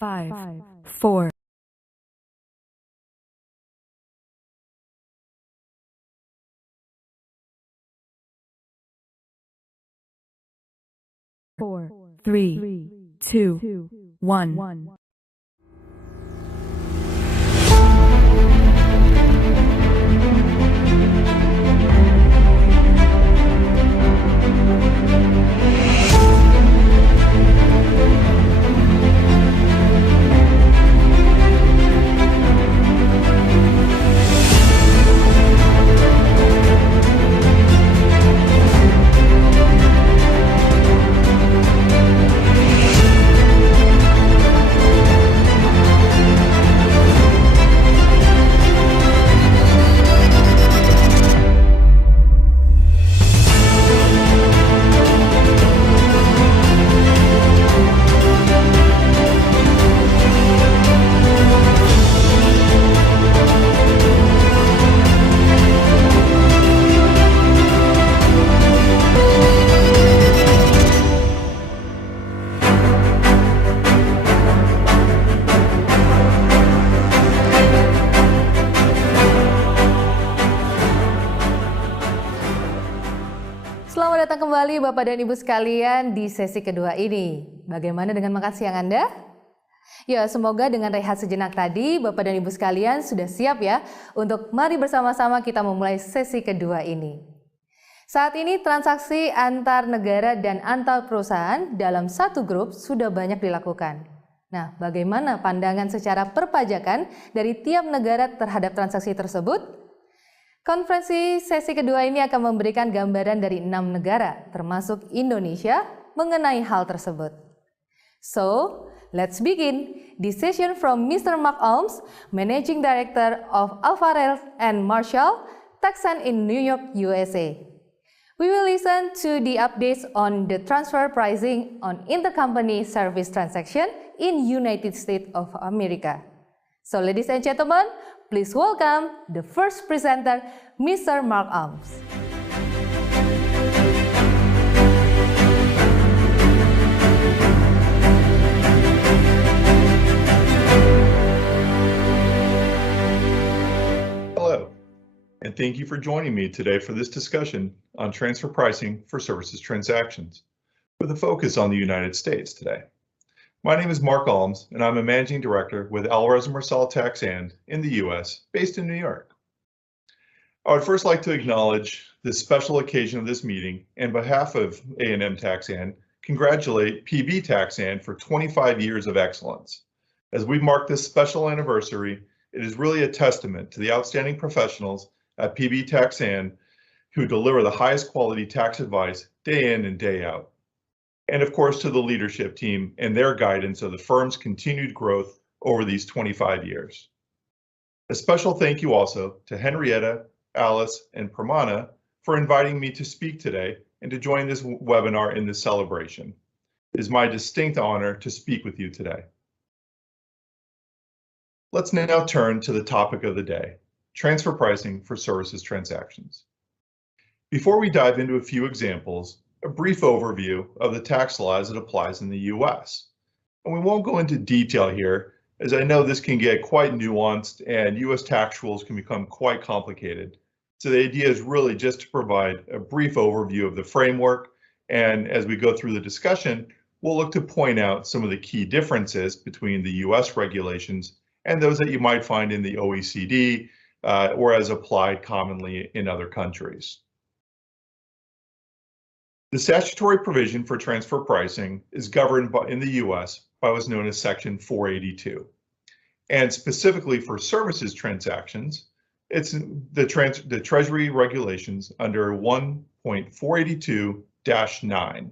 5, 4, 3, 2, 1. Selamat datang kembali Bapak dan Ibu sekalian di sesi kedua ini. Bagaimana dengan makan siang Anda? Ya, semoga dengan rehat sejenak tadi Bapak dan Ibu sekalian sudah siap ya untuk mari bersama-sama kita memulai sesi kedua ini. Saat ini transaksi antar negara dan antar perusahaan dalam satu grup sudah banyak dilakukan. Nah, bagaimana pandangan secara perpajakan dari tiap negara terhadap transaksi tersebut? Konferensi sesi kedua ini akan memberikan gambaran dari 6 negara, termasuk Indonesia, mengenai hal tersebut. So, let's begin this session from Mr. Mark Alms, Managing Director of Alvarez and Marshall, Taxand in New York, USA. We will listen to the updates on the transfer pricing on intercompany service transaction in United States of America. So, ladies and gentlemen, please welcome the first presenter, Mr. Mark Alms. Hello, and thank you for joining me today for this discussion on transfer pricing for services transactions, with a focus on the United States today. My name is Mark Alms, and I'm a Managing Director with Alvarez & Marshall Taxand in the U.S., based in New York. I would first like to acknowledge the special occasion of this meeting, and on behalf of A&M Taxand, congratulate PB Taxand for 25 years of excellence. As we mark this special anniversary, it is really a testament to the outstanding professionals at PB Taxand who deliver the highest quality tax advice day in and day out. And of course, to the leadership team and their guidance of the firm's continued growth over these 25 years. A special thank you also to Henrietta, Alice, and Pramana for inviting me to speak today and to join this webinar in this celebration. It is my distinct honor to speak with you today. Let's now turn to the topic of the day, transfer pricing for services transactions. Before we dive into a few examples, a brief overview of the tax law as it applies in the US. And we won't go into detail here, as I know this can get quite nuanced and US tax rules can become quite complicated. So the idea is really just to provide a brief overview of the framework. And as we go through the discussion, we'll look to point out some of the key differences between the US regulations and those that you might find in the OECD or as applied commonly in other countries. The statutory provision for transfer pricing is governed in the US by what's known as Section 482. And specifically for services transactions, it's the Treasury regulations under 1.482-9.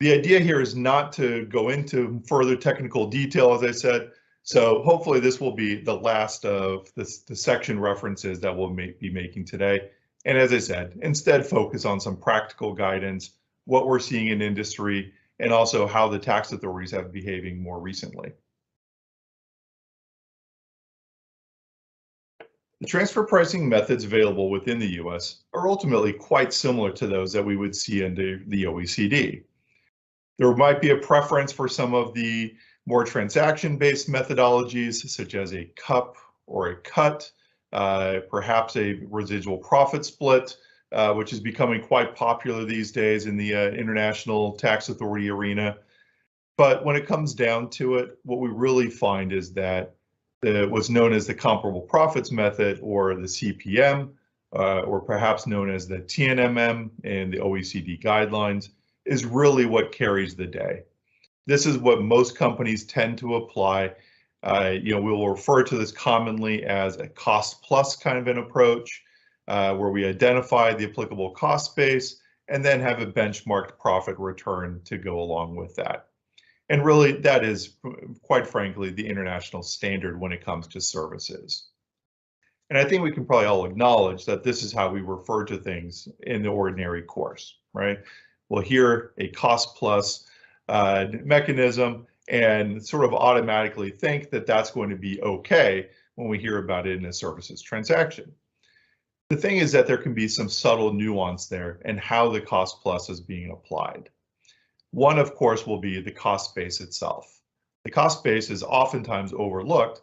The idea here is not to go into further technical detail, as I said, so hopefully this will be the last of the section references that we'll be making today. And as I said, instead focus on some practical guidance, what we're seeing in industry, and also how the tax authorities have been behaving more recently. The transfer pricing methods available within the US are ultimately quite similar to those that we would see under the OECD. There might be a preference for some of the more transaction-based methodologies, such as a cup or a cut, perhaps a residual profit split, which is becoming quite popular these days in the international tax authority arena. But when it comes down to it, what we really find is that what's known as the comparable profits method, or the CPM, or perhaps known as the TNMM in the OECD guidelines, is really what carries the day. This is what most companies tend to apply. We will refer to this commonly as a cost plus kind of an approach, where we identify the applicable cost base and then have a benchmarked profit return to go along with that. And really, that is, quite frankly, the international standard when it comes to services. And I think we can probably all acknowledge that this is how we refer to things in the ordinary course, right? We'll hear a cost plus mechanism and sort of automatically think that that's going to be okay when we hear about it in a services transaction. The thing is that there can be some subtle nuance there in how the cost plus is being applied. One, of course, will be the cost base itself. The cost base is oftentimes overlooked,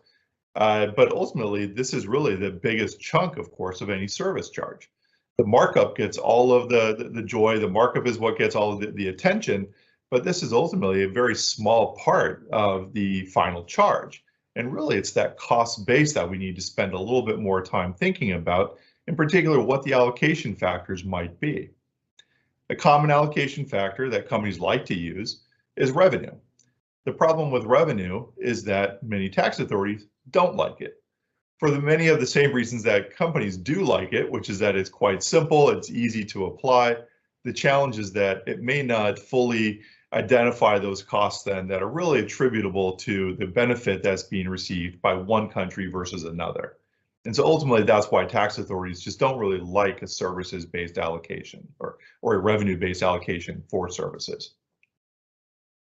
but ultimately this is really the biggest chunk, of course, of any service charge. The markup gets all of the joy, the markup is what gets all of the attention, but this is ultimately a very small part of the final charge. And really it's that cost base that we need to spend a little bit more time thinking about, in particular what the allocation factors might be. A common allocation factor that companies like to use is revenue. The problem with revenue is that many tax authorities don't like it, for many of the same reasons that companies do like it, which is that it's quite simple, it's easy to apply. The challenge is that it may not fully identify those costs then that are really attributable to the benefit that's being received by one country versus another. And so ultimately, that's why tax authorities just don't really like a services-based allocation or a revenue-based allocation for services.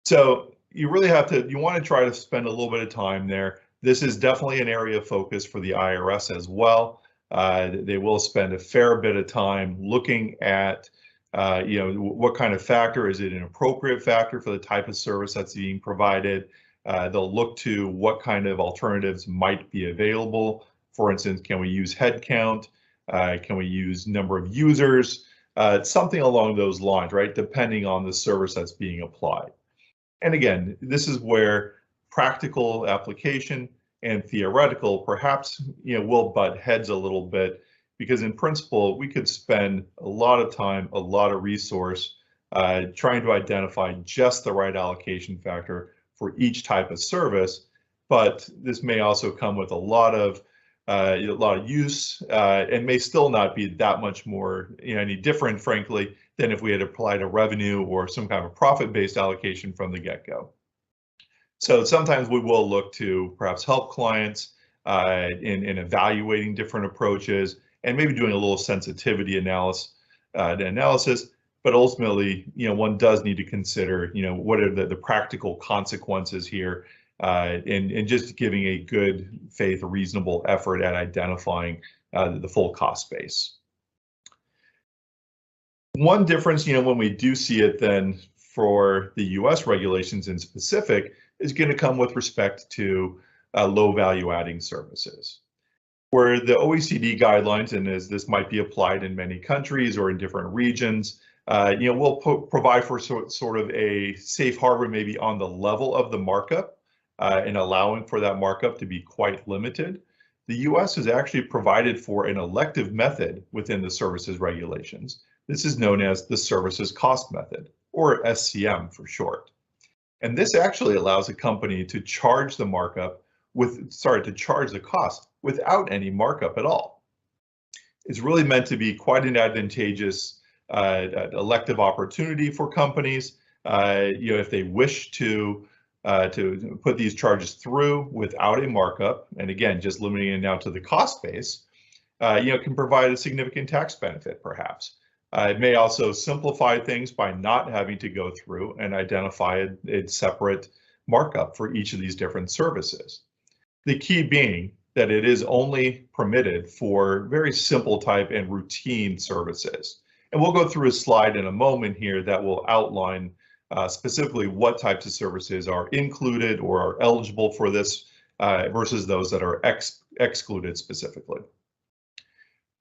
So you really you want to try to spend a little bit of time there. This is definitely an area of focus for the IRS as well. They will spend a fair bit of time looking at, what kind of factor, is it an appropriate factor for the type of service that's being provided? They'll look to what kind of alternatives might be available. For instance, can we use headcount? Can we use number of users? Something along those lines, right? Depending on the service that's being applied. And again, this is where practical application and theoretical perhaps will butt heads a little bit, because in principle, we could spend a lot of time, a lot of resource trying to identify just the right allocation factor for each type of service. But this may also come with a lot of use and may still not be that much more any different, frankly, than if we had applied a revenue or some kind of profit-based allocation from the get-go. So sometimes we will look to perhaps help clients in evaluating different approaches and maybe doing a little sensitivity analysis, but ultimately, one does need to consider, what are the practical consequences here, and just giving a good faith, reasonable effort at identifying the full cost base. One difference, when we do see it then for the US regulations in specific, is going to come with respect to low value adding services, where the OECD guidelines, and as this might be applied in many countries or in different regions, will provide for sort of a safe harbor maybe on the level of the markup and allowing for that markup to be quite limited. The US has actually provided for an elective method within the services regulations. This is known as the services cost method, or SCM for short. And this actually allows a company to charge the markup to charge the cost without any markup at all. It's really meant to be quite an advantageous elective opportunity for companies, if they wish to put these charges through without a markup, and again, just limiting it now to the cost base, can provide a significant tax benefit, perhaps. It may also simplify things by not having to go through and identify a separate markup for each of these different services. The key being that it is only permitted for very simple type and routine services. And we'll go through a slide in a moment here that will outline specifically what types of services are included or are eligible for this versus those that are excluded specifically.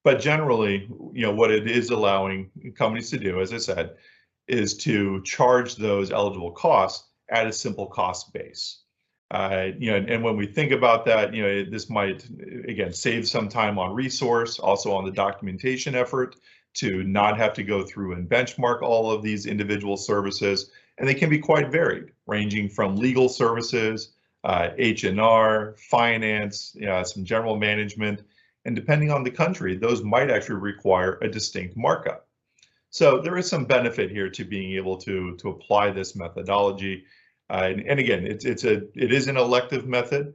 But generally, what it is allowing companies to do, as I said, is to charge those eligible costs at a simple cost base. And when we think about that, this might, again, save some time on resource, also on the documentation effort to not have to go through and benchmark all of these individual services. And they can be quite varied, ranging from legal services, H&R, finance, some general management, and depending on the country, those might actually require a distinct markup. So there is some benefit here to being able to apply this methodology. And again, it is an elective method,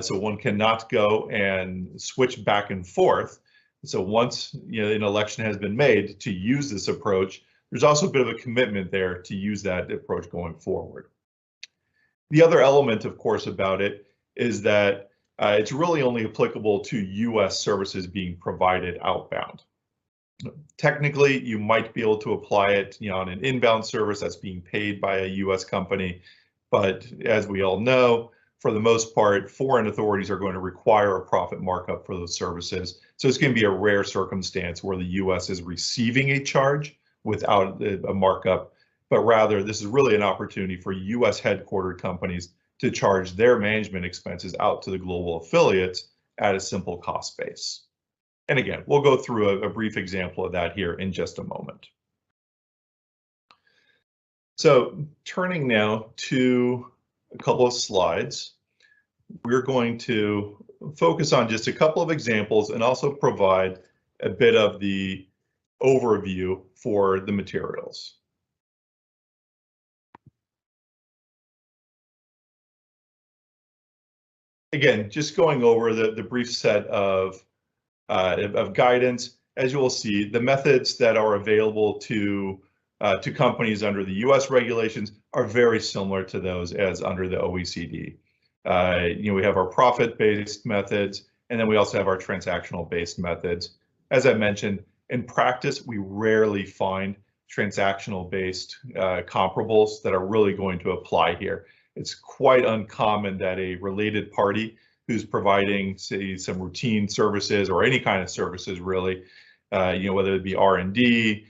so one cannot go and switch back and forth. So once an election has been made to use this approach, there's also a bit of a commitment there to use that approach going forward. The other element, of course, about it is that it's really only applicable to U.S. services being provided outbound. Technically, you might be able to apply it on an inbound service that's being paid by a U.S. company. But as we all know, for the most part, foreign authorities are going to require a profit markup for those services. So it's going to be a rare circumstance where the U.S. is receiving a charge without a markup, but rather this is really an opportunity for U.S. headquartered companies to charge their management expenses out to the global affiliates at a simple cost base. And again, we'll go through a brief example of that here in just a moment. So turning now to a couple of slides, we're going to focus on just a couple of examples and also provide a bit of the overview for the materials. Again, just going over the brief set of guidance. As you will see, the methods that are available to companies under the U.S. regulations are very similar to those as under the OECD. We have our profit-based methods, and then we also have our transactional-based methods. As I mentioned, in practice, we rarely find transactional-based comparables that are really going to apply here. It's quite uncommon that a related party who's providing, say, some routine services or any kind of services, really, whether it be R&D,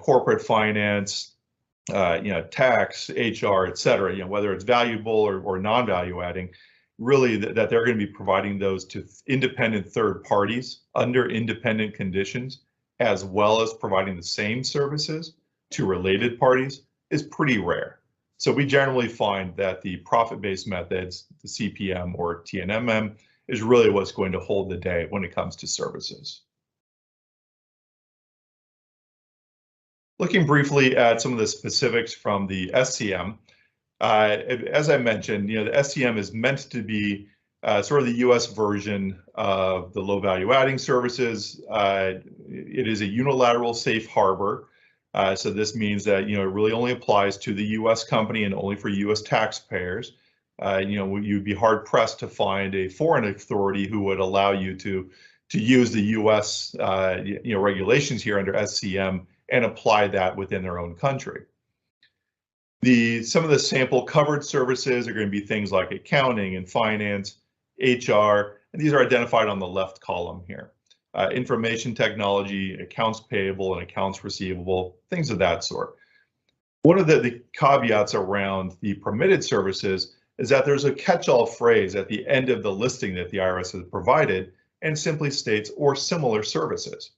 corporate finance, tax, HR, et cetera, whether it's valuable or non-value adding, really that they're going to be providing those to independent third parties under independent conditions, as well as providing the same services to related parties is pretty rare. So we generally find that the profit-based methods, the CPM or TNMM, is really what's going to hold the day when it comes to services. Looking briefly at some of the specifics from the SCM, as I mentioned, the SCM is meant to be sort of the US version of the low value adding services. It is a unilateral safe harbor. So this means that it really only applies to the U.S. company and only for U.S. taxpayers. You'd be hard pressed to find a foreign authority who would allow you to use the U.S. Regulations here under SCM and apply that within their own country. Some of the sample covered services are going to be things like accounting and finance, HR, and these are identified on the left column here. Information technology, accounts payable and accounts receivable, things of that sort. One of the caveats around the permitted services is that there's a catch-all phrase at the end of the listing that the IRS has provided and simply states or similar services.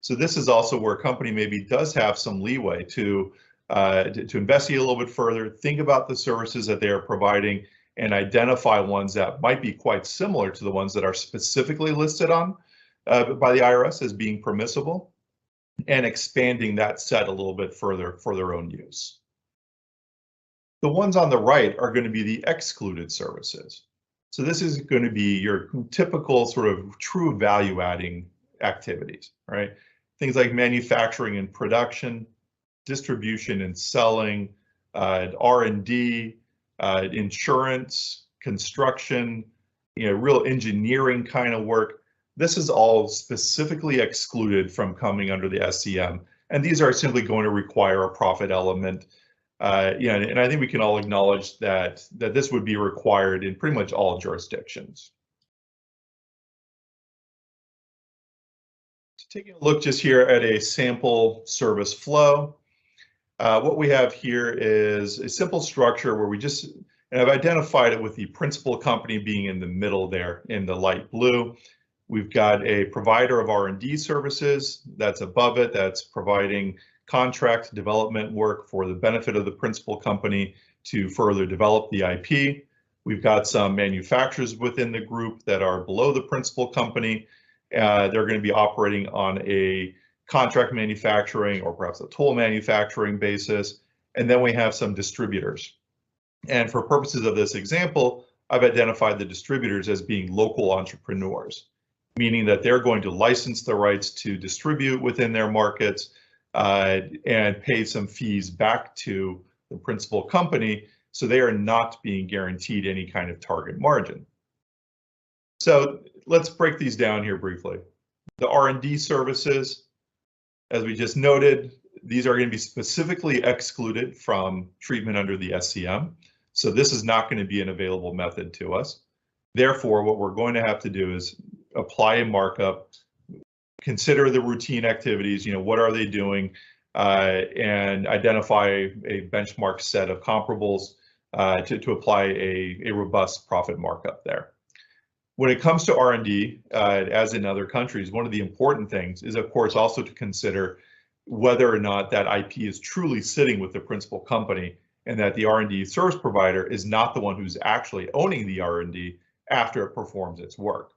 So this is also where a company maybe does have some leeway to investigate a little bit further, think about the services that they are providing and identify ones that might be quite similar to the ones that are specifically listed on by the IRS as being permissible, and expanding that set a little bit further for their own use. The ones on the right are going to be the excluded services. So this is going to be your typical sort of true value adding activities, right? Things like manufacturing and production, distribution and selling, R&D, insurance, construction, real engineering kind of work. This is all specifically excluded from coming under the SCM, and these are simply going to require a profit element. And I think we can all acknowledge that this would be required in pretty much all jurisdictions. So taking a look just here at a sample service flow, what we have here is a simple structure where and I've identified it with the principal company being in the middle there in the light blue. We've got a provider of R&D services that's above it, that's providing contract development work for the benefit of the principal company to further develop the IP. We've got some manufacturers within the group that are below the principal company. They're going to be operating on a contract manufacturing or perhaps a toll manufacturing basis. And then we have some distributors. And for purposes of this example, I've identified the distributors as being local entrepreneurs, meaning that they're going to license the rights to distribute within their markets and pay some fees back to the principal company, so they are not being guaranteed any kind of target margin. So let's break these down here briefly. The R&D services, as we just noted, these are going to be specifically excluded from treatment under the SCM. So this is not going to be an available method to us. Therefore, what we're going to have to do is apply a markup, consider the routine activities, what are they doing, and identify a benchmark set of comparables to apply a robust profit markup there. When it comes to R&D, as in other countries, one of the important things is, of course, also to consider whether or not that IP is truly sitting with the principal company and that the R&D service provider is not the one who's actually owning the R&D after it performs its work.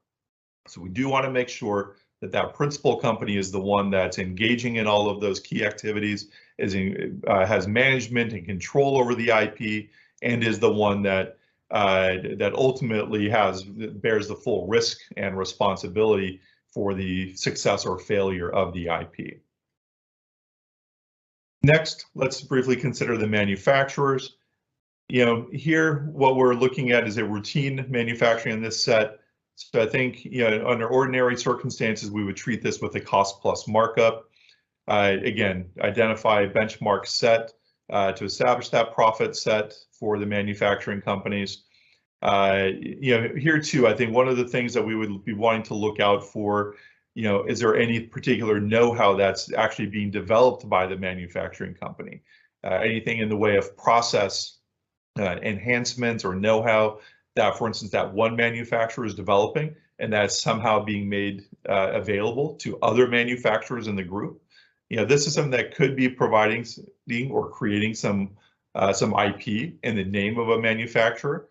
So we do want to make sure that that principal company is the one that's engaging in all of those key activities, has management and control over the IP, and is the one that ultimately bears the full risk and responsibility for the success or failure of the IP. Next, let's briefly consider the manufacturers. Here what we're looking at is a routine manufacturing in this set. So I think, under ordinary circumstances, we would treat this with a cost plus markup. Again, identify a benchmark set to establish that profit set for the manufacturing companies. Here too, I think one of the things that we would be wanting to look out for, is there any particular know-how that's actually being developed by the manufacturing company? Anything in the way of process enhancements or know-how that, for instance, that one manufacturer is developing and that's somehow being made available to other manufacturers in the group. This is something that could be providing or creating some IP in the name of a manufacturer.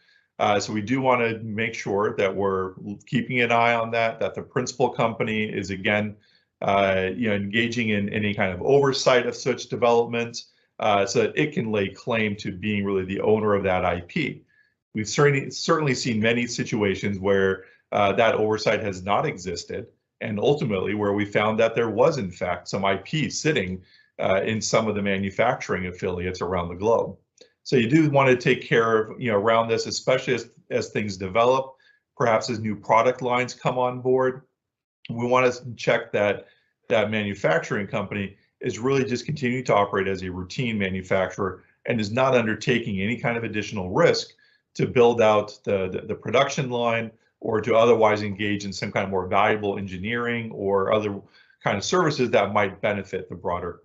So we do want to make sure that we're keeping an eye on that the principal company is, again, engaging in any kind of oversight of such developments so that it can lay claim to being really the owner of that IP. We've certainly seen many situations where that oversight has not existed, and ultimately where we found that there was, in fact, some IP sitting in some of the manufacturing affiliates around the globe. So you do want to take care of, around this, especially as things develop, perhaps as new product lines come on board. We want to check that manufacturing company is really just continuing to operate as a routine manufacturer and is not undertaking any kind of additional risk to build out the production line or to otherwise engage in some kind of more valuable engineering or other kind of services that might benefit the broader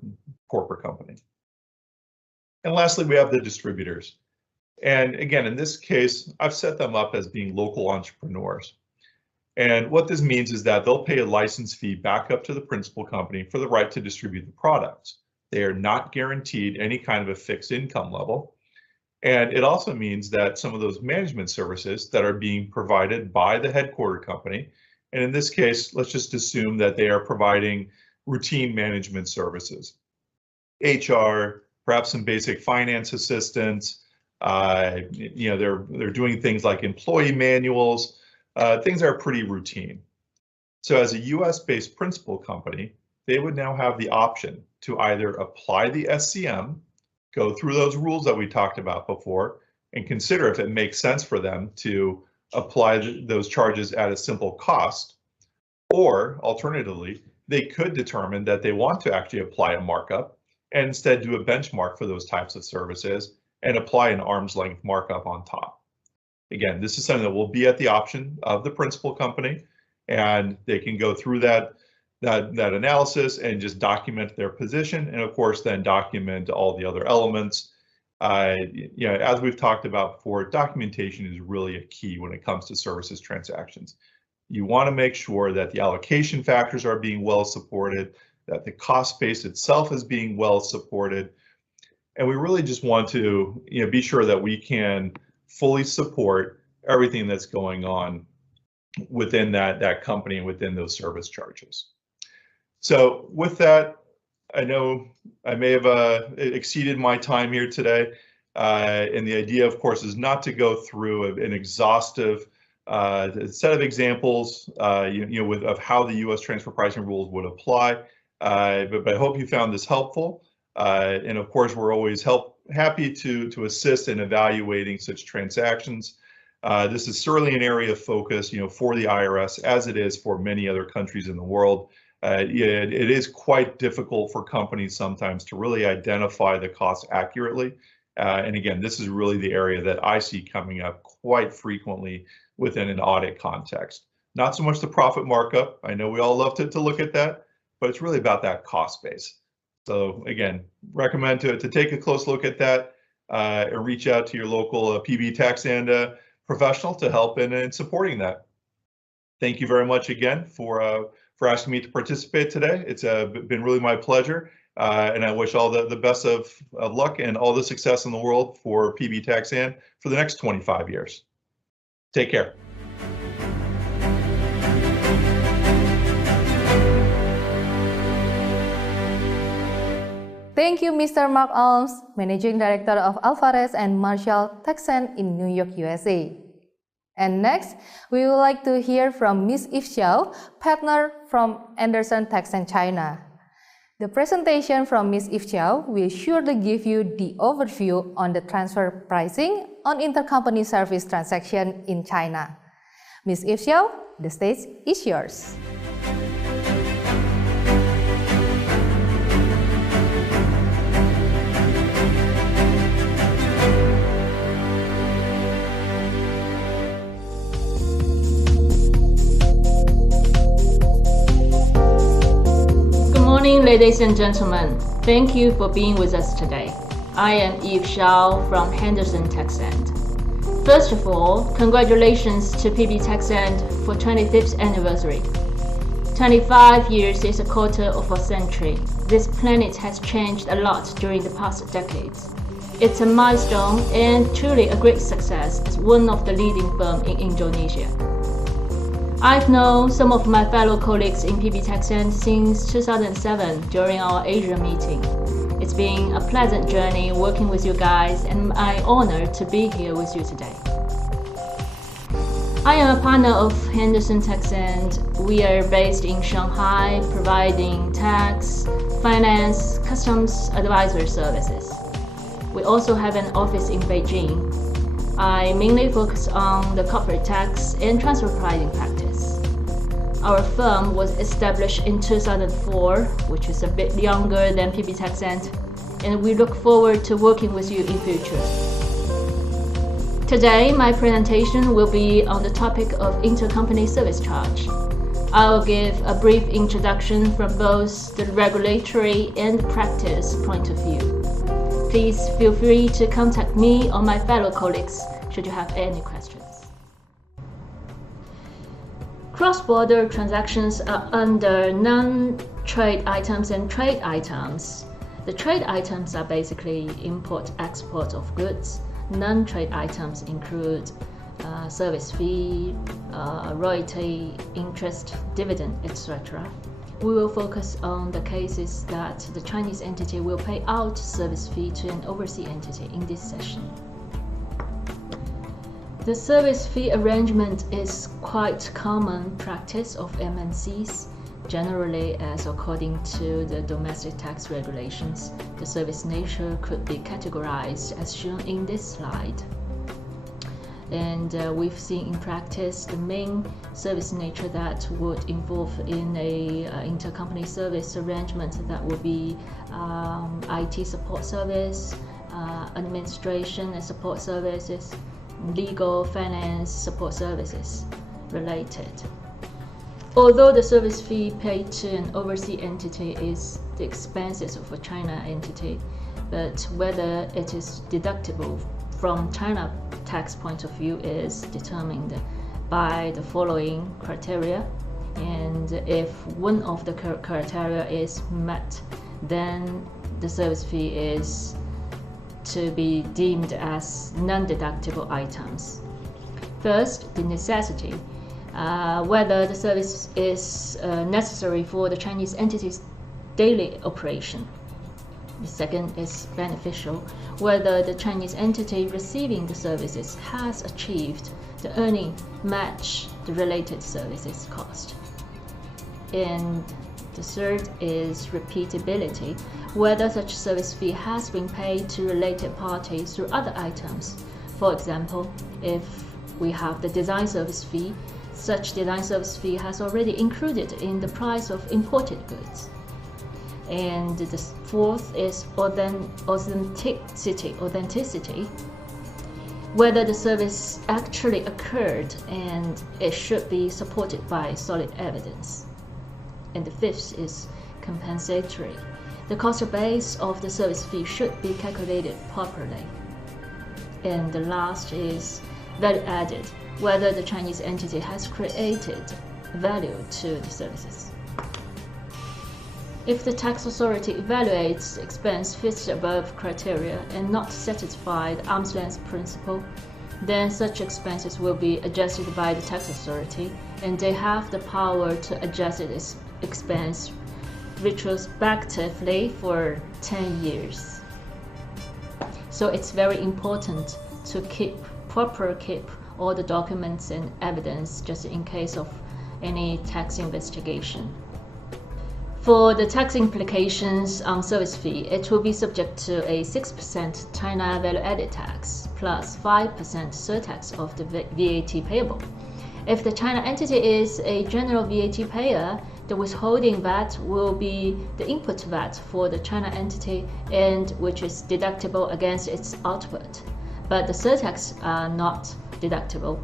corporate company. And lastly, we have the distributors. And again, in this case, I've set them up as being local entrepreneurs. And what this means is that they'll pay a license fee back up to the principal company for the right to distribute the products. They are not guaranteed any kind of a fixed income level. And it also means that some of those management services that are being provided by the headquarter company, and in this case, let's just assume that they are providing routine management services, HR, perhaps some basic finance assistance. They're doing things like employee manuals, things that are pretty routine. So as a US-based principal company, they would now have the option to either apply the SCM, go through those rules that we talked about before, and consider if it makes sense for them to apply those charges at a simple cost, or alternatively, they could determine that they want to actually apply a markup and instead do a benchmark for those types of services and apply an arm's length markup on top. Again, this is something that will be at the option of the principal company, and they can go through that analysis and just document their position, and of course then document all the other elements. As we've talked about before, documentation is really a key when it comes to services transactions. You want to make sure that the allocation factors are being well supported, that the cost base itself is being well supported, and we really just want to be sure that we can fully support everything that's going on within that company and within those service charges. So with that, I know I may have exceeded my time here today, and the idea, of course, is not to go through an exhaustive set of examples, of how the U.S. transfer pricing rules would apply. But I hope you found this helpful, and of course, we're always happy to assist in evaluating such transactions. This is certainly an area of focus, for the IRS, as it is for many other countries in the world. It is quite difficult for companies sometimes to really identify the costs accurately. And again, this is really the area that I see coming up quite frequently within an audit context. Not so much the profit markup. I know we all love to look at that, but it's really about that cost base. So again, recommend to take a close look at that and reach out to your local PB Taxand professional to help in supporting that. Thank you very much again for asking me to participate today. It's been really my pleasure, and I wish all the best of luck and all the success in the world for PB Taxand for the next 25 years. Take care. Thank you, Mr. Mark Alms, Managing Director of Alvarez & Marshall Taxand in New York, USA. And next, we would like to hear from Ms. Eve Xiao, partner from Anderson Taxand China. The presentation from Ms. Eve Xiao will surely give you the overview on the transfer pricing on intercompany service transaction in China. Ms. Eve Xiao, the stage is yours. Good morning, ladies and gentlemen. Thank you for being with us today. I am Eve Xiao from Henderson Taxand. First of all, congratulations to PB Taxand for 25th anniversary. 25 years is a quarter of a century. This planet has changed a lot during the past decades. It's a milestone and truly a great success as one of the leading firms in Indonesia. I've known some of my fellow colleagues in PB Taxand since 2007 during our Asia meeting. It's been a pleasant journey working with you guys, and I'm honored to be here with you today. I am a partner of Henderson Taxand. We are based in Shanghai, providing tax, finance, customs advisory services. We also have an office in Beijing. I mainly focus on the corporate tax and transfer pricing practice. Our firm was established in 2004, which is a bit younger than PB Taxand, and we look forward to working with you in future. Today, my presentation will be on the topic of intercompany service charge. I will give a brief introduction from both the regulatory and practice point of view. Please feel free to contact me or my fellow colleagues should you have any questions. Cross-border transactions are under non-trade items and trade items. The trade items are basically import-export of goods. Non-trade items include service fee, royalty, interest, dividend, etc. We will focus on the cases that the Chinese entity will pay out service fee to an overseas entity in this session. The service fee arrangement is quite common practice of MNCs, generally as according to the domestic tax regulations. The service nature could be categorized as shown in this slide. and we've seen in practice the main service nature that would involve in a intercompany service arrangement that would be IT support service, administration and support services, legal, finance support services related. Although the service fee paid to an overseas entity is the expenses of a China entity, but whether it is deductible from China tax point of view is determined by the following criteria, and if one of the criteria is met, then the service fee is to be deemed as non-deductible items. First, the necessity, whether the service is necessary for the Chinese entity's daily operation. The second is beneficial, whether the Chinese entity receiving the services has achieved the earning match the related services cost. And the third is repeatability, whether such service fee has been paid to related parties through other items. For example, if we have the design service fee, such design service fee has already included in the price of imported goods. And the fourth is authenticity, whether the service actually occurred and it should be supported by solid evidence. And the fifth is compensatory. The cost base of the service fee should be calculated properly. And the last is value added, whether the Chinese entity has created value to the services. If the tax authority evaluates expense fits the above criteria and not satisfied the arm's length principle, then such expenses will be adjusted by the tax authority, and they have the power to adjust its expense retrospectively for 10 years. So it's very important to keep all the documents and evidence just in case of any tax investigation. For the tax implications on service fee, it will be subject to a 6% China value-added tax plus 5% surtax of the VAT payable. If the China entity is a general VAT payer, the withholding VAT will be the input VAT for the China entity, and which is deductible against its output. But the surtax are not deductible.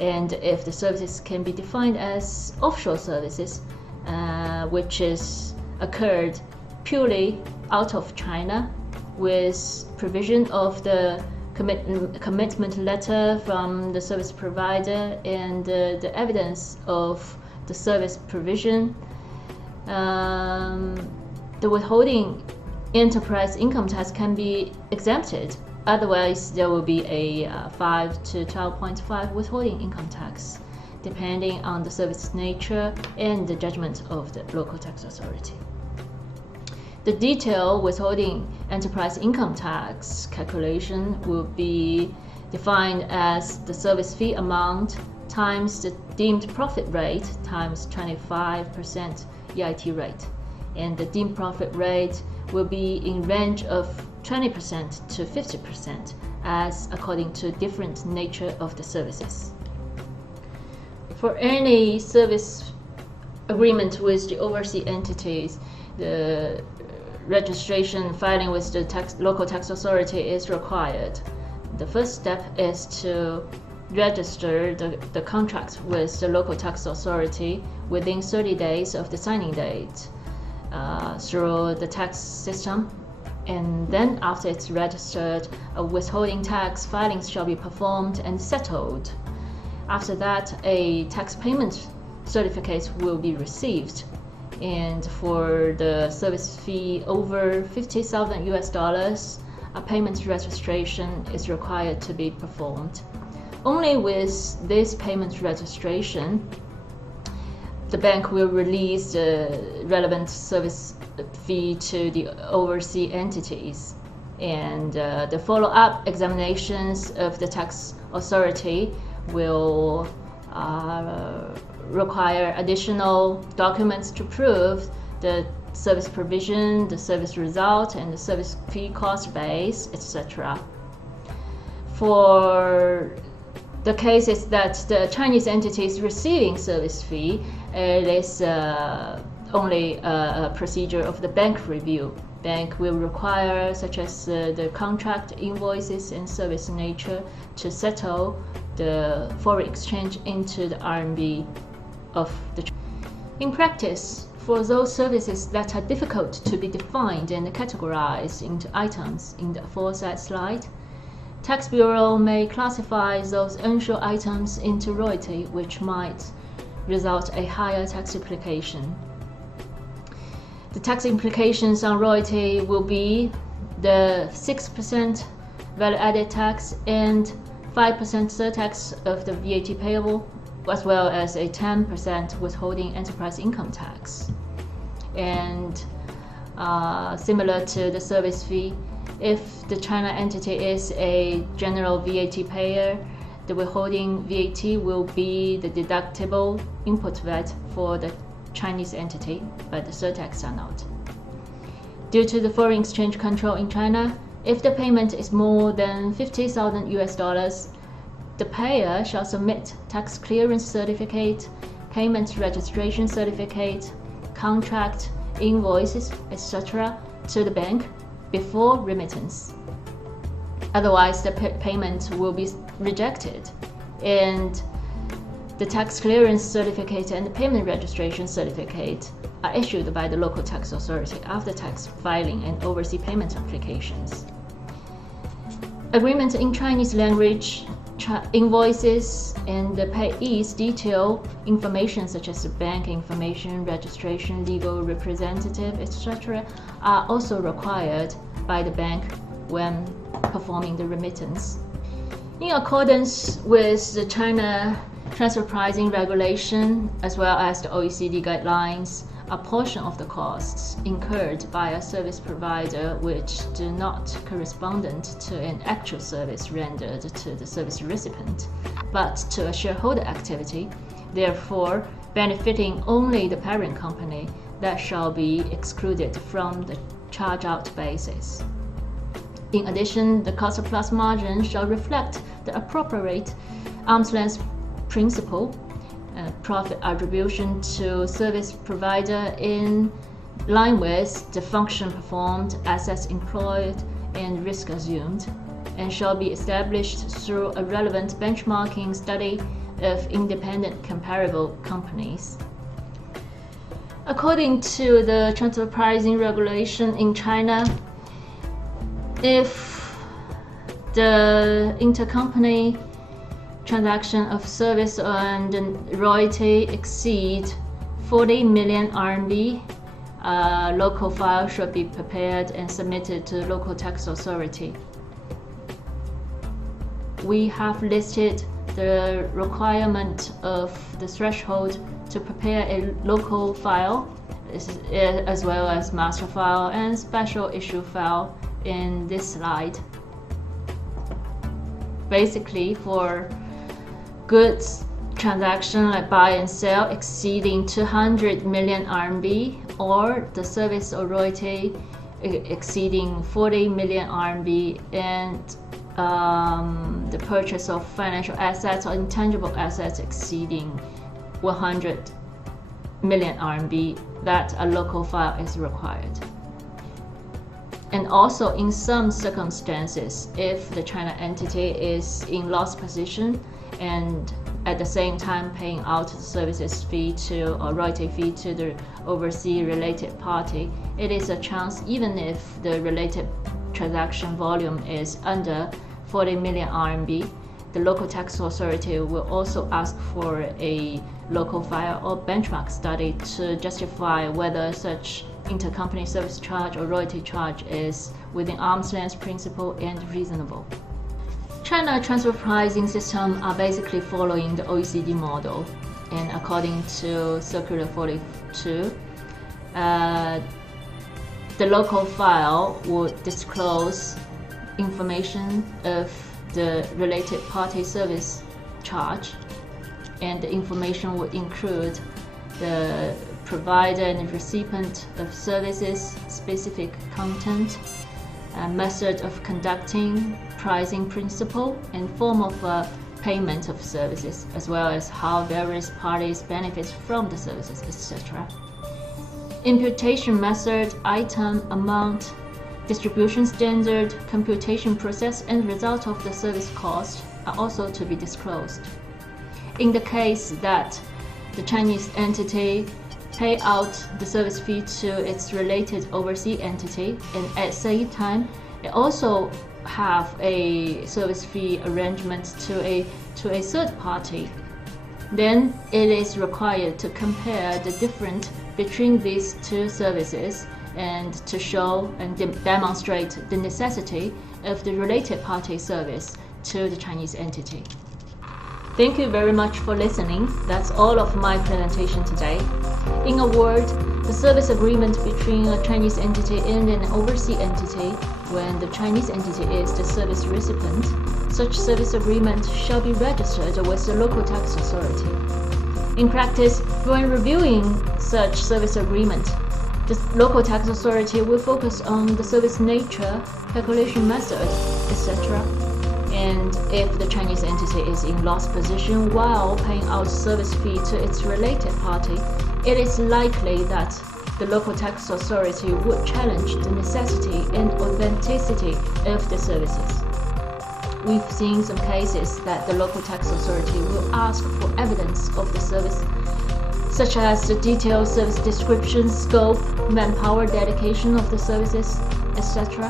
And if the services can be defined as offshore services, which is occurred purely out of China with provision of the commitment letter from the service provider and the evidence of the service provision, the withholding enterprise income tax can be exempted. Otherwise, there will be a 5 to 12.5 withholding income tax, depending on the service nature and the judgment of the local tax authority. The detailed withholding enterprise income tax calculation will be defined as the service fee amount times the deemed profit rate times 25% EIT rate. And the deemed profit rate will be in range of 20% to 50% as according to different nature of the services. For any service agreement with the overseas entities, the registration filing with the local tax authority is required. The first step is to register the contracts with the local tax authority within 30 days of the signing date through the tax system. And then after it's registered, a withholding tax filing shall be performed and settled. After that, a tax payment certificate will be received. And for the service fee over $50,000, a payment registration is required to be performed. Only with this payment registration, the bank will release the relevant service fee to the overseas entities. And the follow-up examinations of the tax authority will require additional documents to prove the service provision, the service result, and the service fee cost base, etc. For the case is that the Chinese entity is receiving service fee, it is only a procedure of the bank review. Bank will require, such as the contract, invoices, and service nature, to settle the foreign exchange into the RMB of the. In practice, for those services that are difficult to be defined and categorized into items in the aforesaid slide, Tax Bureau may classify those unsure items into royalty, which might result a higher tax implication. The tax implications on royalty will be the 6% value-added tax and 5% surtax of the VAT payable, as well as a 10% withholding enterprise income tax. And similar to the service fee, if the China entity is a general VAT payer, the withholding VAT will be the deductible input VAT for the Chinese entity, but the surtax are not. Due to the foreign exchange control in China, if the payment is more than $50,000, the payer shall submit tax clearance certificate, payment registration certificate, contract, invoices, etc. to the bank before remittance. Otherwise, the payment will be rejected, and the tax clearance certificate and the payment registration certificate are issued by the local tax authority after tax filing and overseas payment applications. Agreement in Chinese language, invoices, and the payee's detail information such as the bank information, registration, legal representative, etc. are also required by the bank when performing the remittance. In accordance with the China transfer pricing regulation as well as the OECD guidelines, a portion of the costs incurred by a service provider which do not correspond to an actual service rendered to the service recipient, but to a shareholder activity, therefore benefiting only the parent company, that shall be excluded from the charge-out basis. In addition, the cost plus margin shall reflect the appropriate arm's length principle, profit attribution to service provider in line with the function performed, assets employed, and risk assumed, and shall be established through a relevant benchmarking study of independent comparable companies. According to the transfer pricing regulation in China, if the intercompany transaction of service and royalty exceed 40 million RMB, a local file should be prepared and submitted to the local tax authority. We have listed the requirement of the threshold to prepare a local file as well as master file and special issue file in this slide. Basically, for goods transaction like buy and sell exceeding 200 million RMB or the service or royalty exceeding 40 million RMB and the purchase of financial assets or intangible assets exceeding 100 million RMB, that a local file is required. And also in some circumstances, if the China entity is in loss position and at the same time paying out the services fee to or royalty fee to the overseas related party, it is a chance even if the related transaction volume is under 40 million RMB, the local tax authority will also ask for a local file or benchmark study to justify whether such intercompany service charge or royalty charge is within arm's length principle and reasonable. China transfer pricing system are basically following the OECD model, and according to Circular 42, the local file would disclose information of the related party service charge, and the information would include the provider and recipient of services, specific content, method of conducting, pricing principle, and form of payment of services, as well as how various parties benefit from the services, etc. Imputation method, item, amount, distribution standard, computation process, and result of the service cost are also to be disclosed. In the case that the Chinese entity pay out the service fee to its related overseas entity, and at the same time it also have a service fee arrangement to a third party, then it is required to compare the difference between these two services and to show and demonstrate the necessity of the related party service to the Chinese entity. Thank you very much for listening. That's all of my presentation today. In a word, the service agreement between a Chinese entity and an overseas entity, when the Chinese entity is the service recipient, such service agreement shall be registered with the local tax authority. In practice, when reviewing such service agreement, the local tax authority will focus on the service nature, calculation method, etc. And if the Chinese entity is in loss position while paying out service fee to its related party, it is likely that the local tax authority would challenge the necessity and authenticity of the services. We've seen some cases that the local tax authority will ask for evidence of the service, such as the detailed service description, scope, manpower dedication of the services, etc.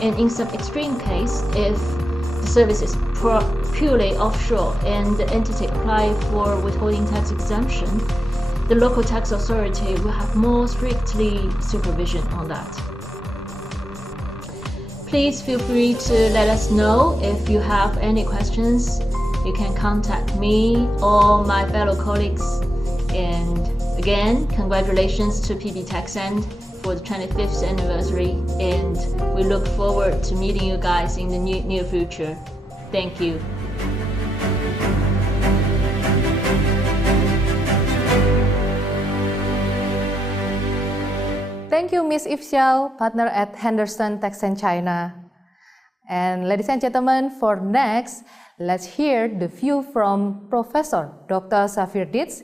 And in some extreme case, if the service is purely offshore and the entity apply for withholding tax exemption, the local tax authority will have more strictly supervision on that. Please feel free to let us know if you have any questions. You can contact me or my fellow colleagues. And again, congratulations to PB Taxand for the 25th anniversary, and we look forward to meeting you guys in the near future. Thank you. Thank you, Ms. Eve Xiao, partner at Henderson Taxand China. And ladies and gentlemen, for next, let's hear the view from Professor Dr. Xavier Dietz,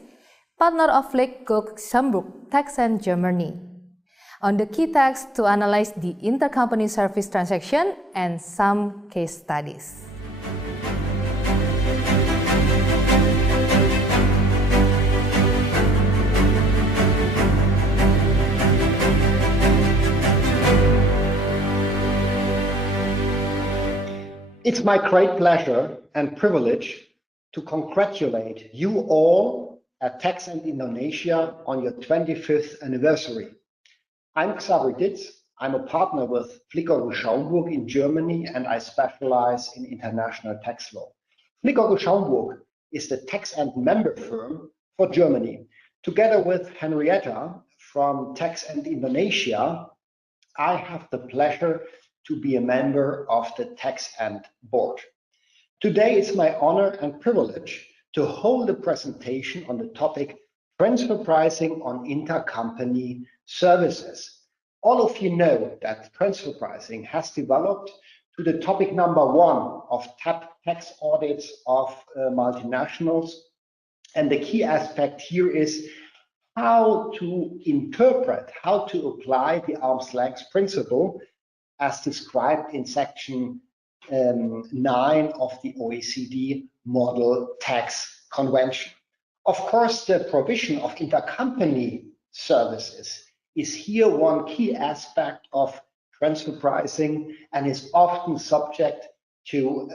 partner of Luxembourg Taxand Germany, on the key tax to analyze the intercompany service transaction and some case studies. It's my great pleasure and privilege to congratulate you all at Taxand Indonesia on your 25th anniversary. I'm Xavier Dietz. I'm a partner with Luxembourg in Germany, and I specialize in international tax law. Luxembourg is the Taxand member firm for Germany. Together with Henrietta from Taxand Indonesia, I have the pleasure to be a member of the Taxand board. Today it's my honor and privilege to hold a presentation on the topic transfer pricing on intercompany services. All of you know that transfer pricing has developed to the topic number one of tax audits of multinationals. And the key aspect here is how to interpret, how to apply the arm's length principle as described in section 9 of the OECD Model Tax Convention. Of course, the provision of intercompany services is here one key aspect of transfer pricing and is often subject to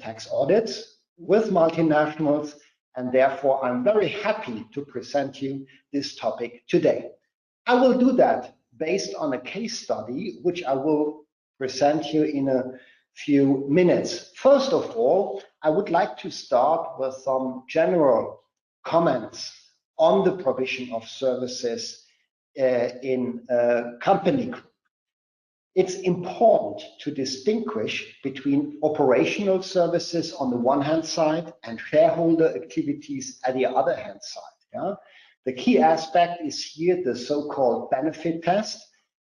tax audits with multinationals, and therefore I'm very happy to present you this topic today. I will do that based on a case study, which I will present you in a few minutes. First of all, I would like to start with some general comments on the provision of services in a company group. It's important to distinguish between operational services on the one hand side and shareholder activities at the other hand side. Yeah? The key aspect is here the so-called benefit test.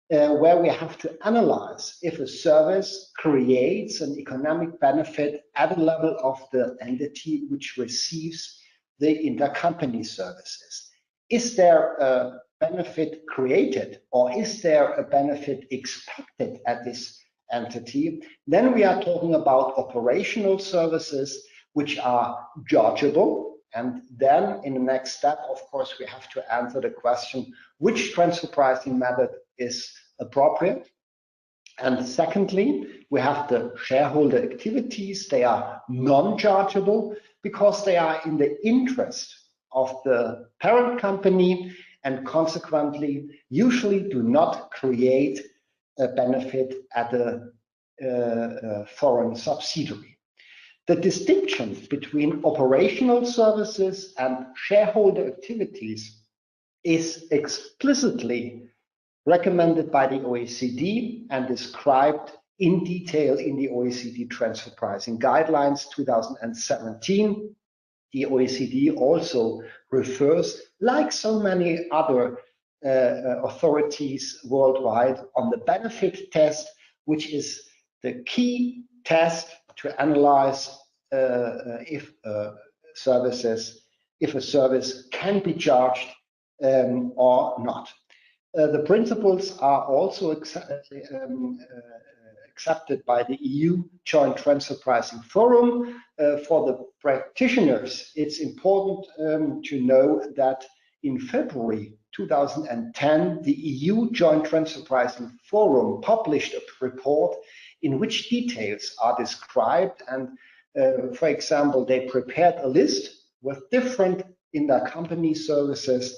where we have to analyze if a service creates an economic benefit at the level of the entity which receives the intercompany services. Is there a benefit created, or is there a benefit expected at this entity? Then we are talking about operational services which are chargeable. And then in the next step, of course, we have to answer the question, which transfer pricing method is appropriate? And secondly, we have the shareholder activities. They are non-chargeable because they are in the interest of the parent company and consequently usually do not create a benefit at a foreign subsidiary. The distinction between operational services and shareholder activities is explicitly recommended by the OECD and described in detail in the OECD Transfer Pricing Guidelines 2017. The OECD also refers, like so many other authorities worldwide, on the benefit test, which is the key test to analyze if a service can be charged or not. The principles are also accepted by the EU Joint Transfer Pricing Forum. For the practitioners, it's important to know that in February 2010, the EU Joint Transfer Pricing Forum published a report in which details are described, and for example, they prepared a list with different intercompany services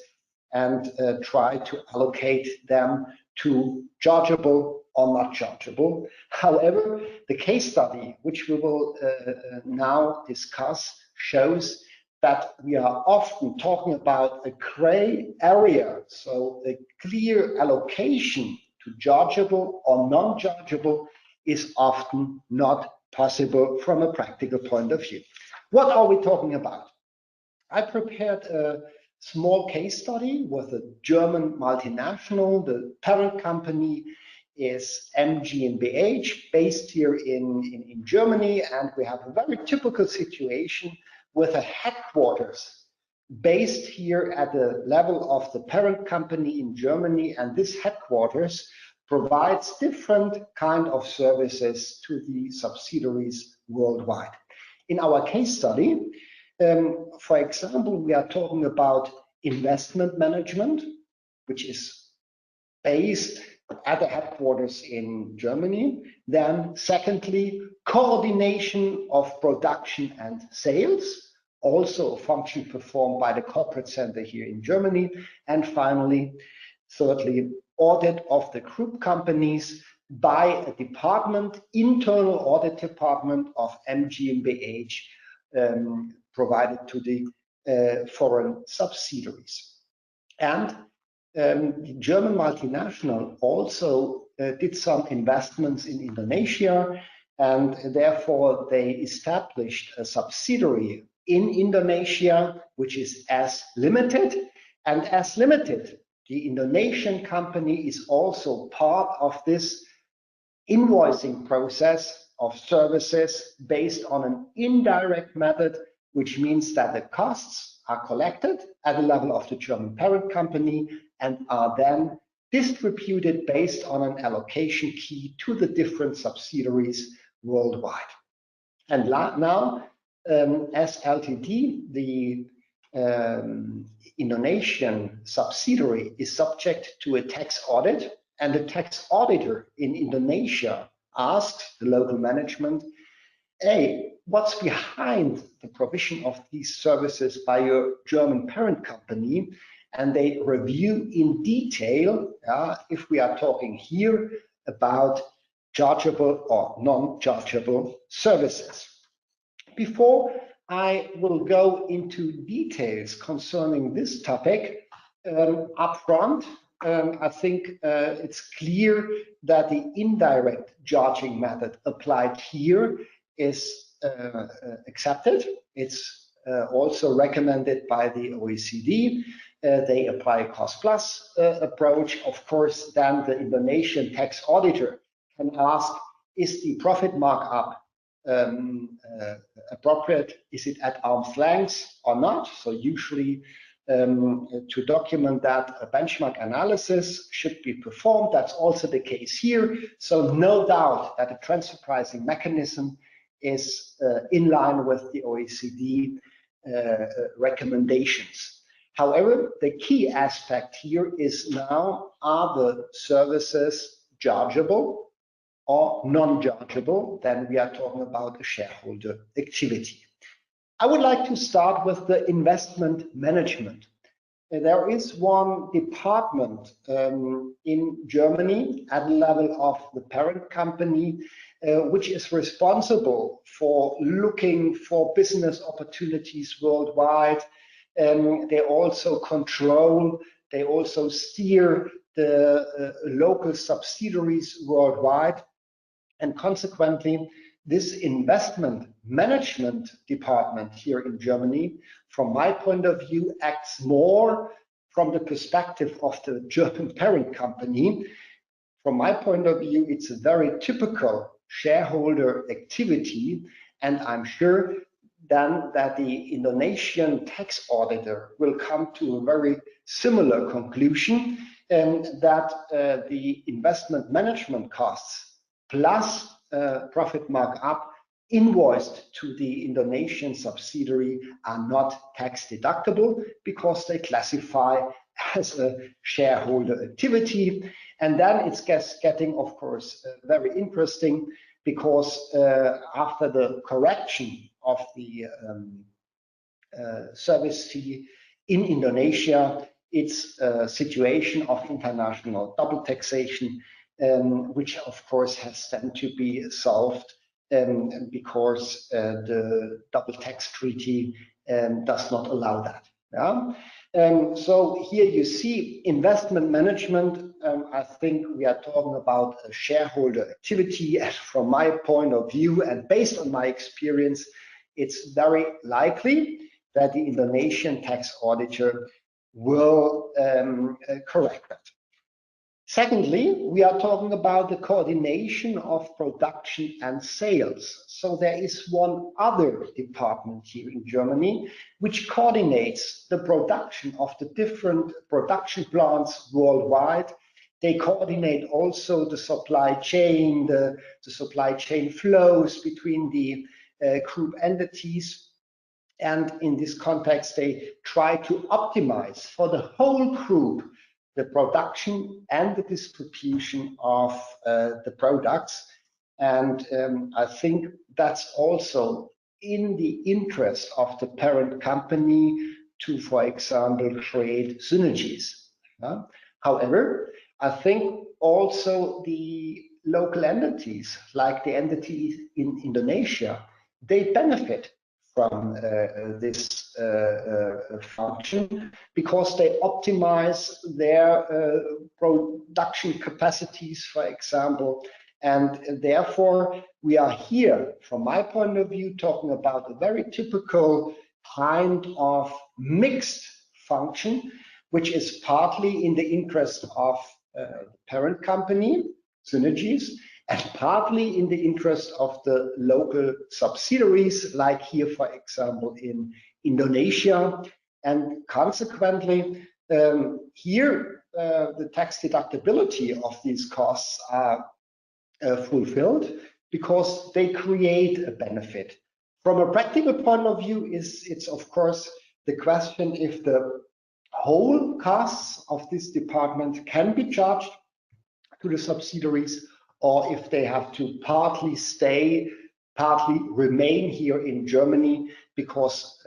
and try to allocate them to chargeable or not chargeable. However, the case study, which we will now discuss, shows that we are often talking about a gray area, so a clear allocation to chargeable or non-chargeable is often not possible from a practical point of view. What are we talking about? I prepared a small case study with a German multinational. The parent company is MGmbH, based here in Germany, and we have a very typical situation with a headquarters based here at the level of the parent company in Germany, and this headquarters provides different kind of services to the subsidiaries worldwide. In our case study, for example, we are talking about investment management, which is based at the headquarters in Germany. Then secondly, coordination of production and sales, also a function performed by the corporate center here in Germany. And finally, thirdly, audit of the group companies by a department, internal audit department of MGmbH, provided to the foreign subsidiaries. And the German multinational also did some investments in Indonesia, and therefore they established a subsidiary in Indonesia, which is as limited. And as limited, the Indonesian company is also part of this invoicing process of services based on an indirect method, which means that the costs are collected at the level of the German parent company and are then distributed based on an allocation key to the different subsidiaries worldwide. And now, as LTD, the Indonesian subsidiary is subject to a tax audit, and the tax auditor in Indonesia asks the local management, hey, what's behind the provision of these services by your German parent company? And they review in detail if we are talking here about chargeable or non-chargeable services. Before I will go into details concerning this topic, upfront, I think it's clear that the indirect charging method applied here is accepted. It's also recommended by the OECD. they apply a cost-plus approach. Of course, then the Indonesian tax auditor can ask, is the profit markup appropriate? Is it at arm's length or not? So usually to document that, a benchmark analysis should be performed. That's also the case here. So no doubt that the transfer pricing mechanism is in line with the OECD recommendations. However, the key aspect here is now, are the services chargeable or non-chargeable? Then we are talking about a shareholder activity. I would like to start with the investment management. There is one department in Germany at the level of the parent company, which is responsible for looking for business opportunities worldwide. They also control, they also steer the local subsidiaries worldwide. And consequently, this investment management department here in Germany, from my point of view, acts more from the perspective of the German parent company. From my point of view, it's a very typical shareholder activity, and I'm sure then that the Indonesian tax auditor will come to a very similar conclusion, that the investment management costs plus profit markup invoiced to the Indonesian subsidiary are not tax deductible because they classify as a shareholder activity. And then it's getting, of course, very interesting, because after the correction of the service fee in Indonesia, it's a situation of international double taxation, which of course has then to be solved because the double tax treaty does not allow that. Yeah? So here you see investment management. I think we are talking about a shareholder activity, and from my point of view and based on my experience, it's very likely that the Indonesian tax auditor will correct that. Secondly, we are talking about the coordination of production and sales. So there is one other department here in Germany which coordinates the production of the different production plants worldwide. They coordinate also the supply chain, the supply chain flows between the group entities. And in this context, they try to optimize for the whole group the production and the distribution of the products. And I think that's also in the interest of the parent company to, for example, create synergies. However, I think also the local entities, like the entities in Indonesia, they benefit from this function because they optimize their production capacities, for example. And therefore, we are here, from my point of view, talking about a very typical kind of mixed function, which is partly in the interest of the parent company, synergies, and partly in the interest of the local subsidiaries, like here, for example, in Indonesia. And consequently, here, the tax deductibility of these costs are fulfilled because they create a benefit. From a practical point of view, it's of course the question if the whole costs of this department can be charged to the subsidiaries, or if they have to partly stay, partly remain here in Germany, because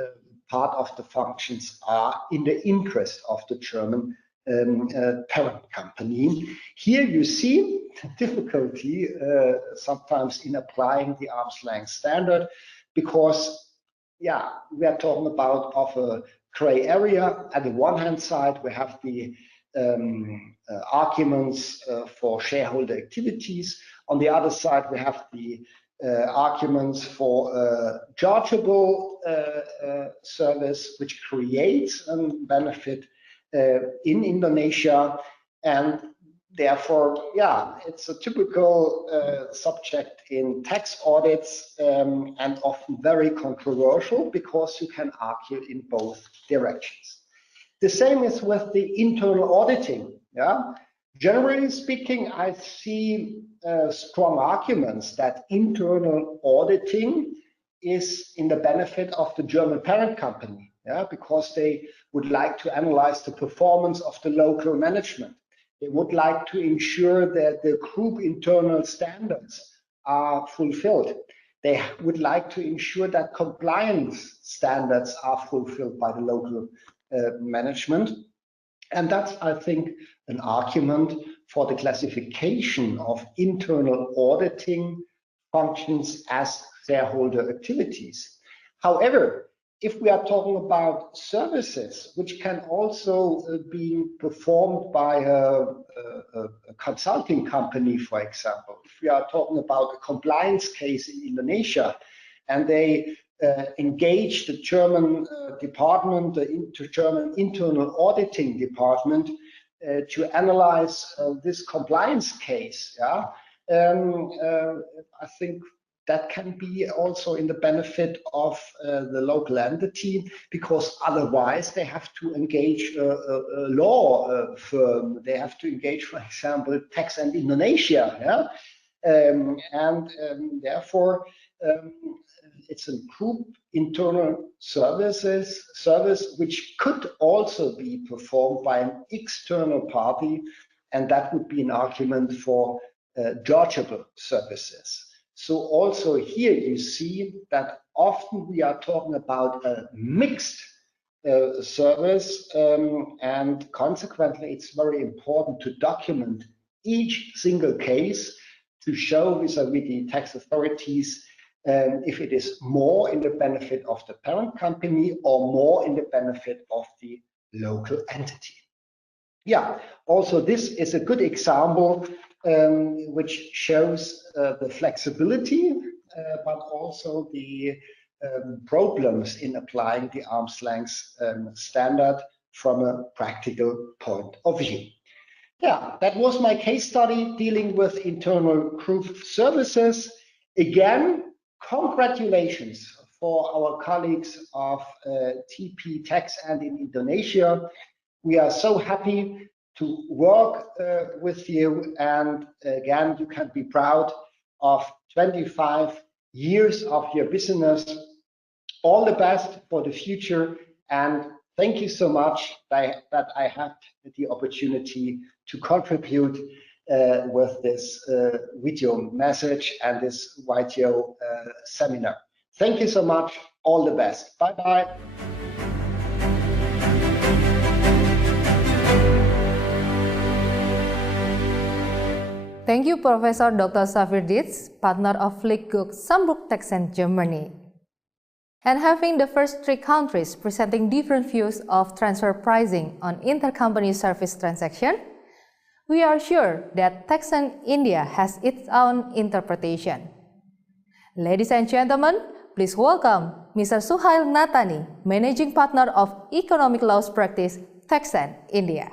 part of the functions are in the interest of the German parent company. Here you see difficulty sometimes in applying the arm's length standard, because yeah, we are talking about of a gray area. At the one hand side, we have the arguments for shareholder activities. On the other side, we have the arguments for chargeable service, which creates a benefit. in Indonesia, and therefore, yeah, it's a typical subject in tax audits, and often very controversial because you can argue in both directions. The same is with the internal auditing. Yeah, generally speaking, I see strong arguments that internal auditing is in the benefit of the German parent company. Yeah, because they would like to analyze the performance of the local management. They would like to ensure that the group internal standards are fulfilled. They would like to ensure that compliance standards are fulfilled by the local management. And that's, I think, an argument for the classification of internal auditing functions as shareholder activities. However, if we are talking about services which can also be performed by a consulting company, for example, if we are talking about a compliance case in Indonesia and they engage the German department, the German internal auditing department to analyze this compliance case, yeah, I think that can be also in the benefit of the local entity, because otherwise they have to engage a law firm. They have to engage, for example, Taxand Indonesia. Yeah? Therefore, it's a group internal service which could also be performed by an external party, and that would be an argument for chargeable services. So also here you see that often we are talking about a mixed service, and consequently it's very important to document each single case to show vis-à-vis the tax authorities if it is more in the benefit of the parent company or more in the benefit of the local entity. Yeah, also this is a good example which shows the flexibility, but also the problems in applying the arm's length standard from a practical point of view. Yeah, that was my case study dealing with internal group services. Again, congratulations for our colleagues of TP Taxand in Indonesia. We are so happy to work with you, and again, you can be proud of 25 years of your business. All the best for the future, and thank you so much that I had the opportunity to contribute with this video message and this video seminar. Thank you so much. All the best. Bye-bye. Thank you, Professor Dr. Safir Dietz, partner of Lichtgut Sambrook Taxand, Germany. And having the first three countries presenting different views of transfer pricing on intercompany service transaction, we are sure that Taxand India has its own interpretation. Ladies and gentlemen, please welcome Mr. Suhail Natani, Managing Partner of Economic Laws Practice, Taxand India.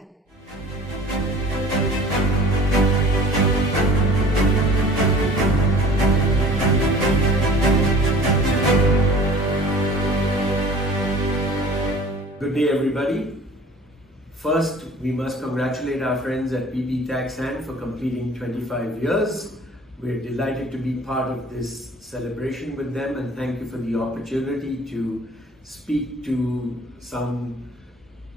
Good day, everybody. First, we must congratulate our friends at PB Taxand for completing 25 years. We're delighted to be part of this celebration with them, and thank you for the opportunity to speak to some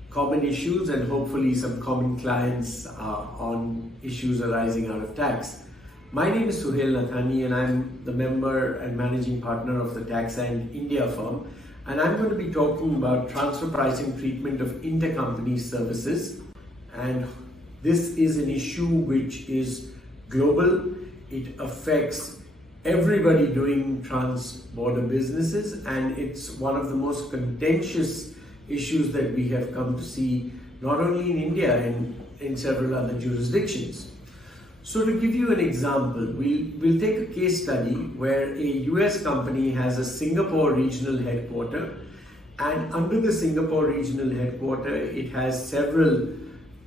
common issues and hopefully some common clients on issues arising out of tax. My name is Suhail Natani, and I'm the member and managing partner of the Taxand India firm. And I'm going to be talking about transfer pricing treatment of intercompany services. And this is an issue which is global. It affects everybody doing trans-border businesses, and it's one of the most contentious issues that we have come to see not only in India and in several other jurisdictions. So to give you an example, we'll take a case study where a US company has a Singapore regional headquarters And under the Singapore regional headquarter, it has several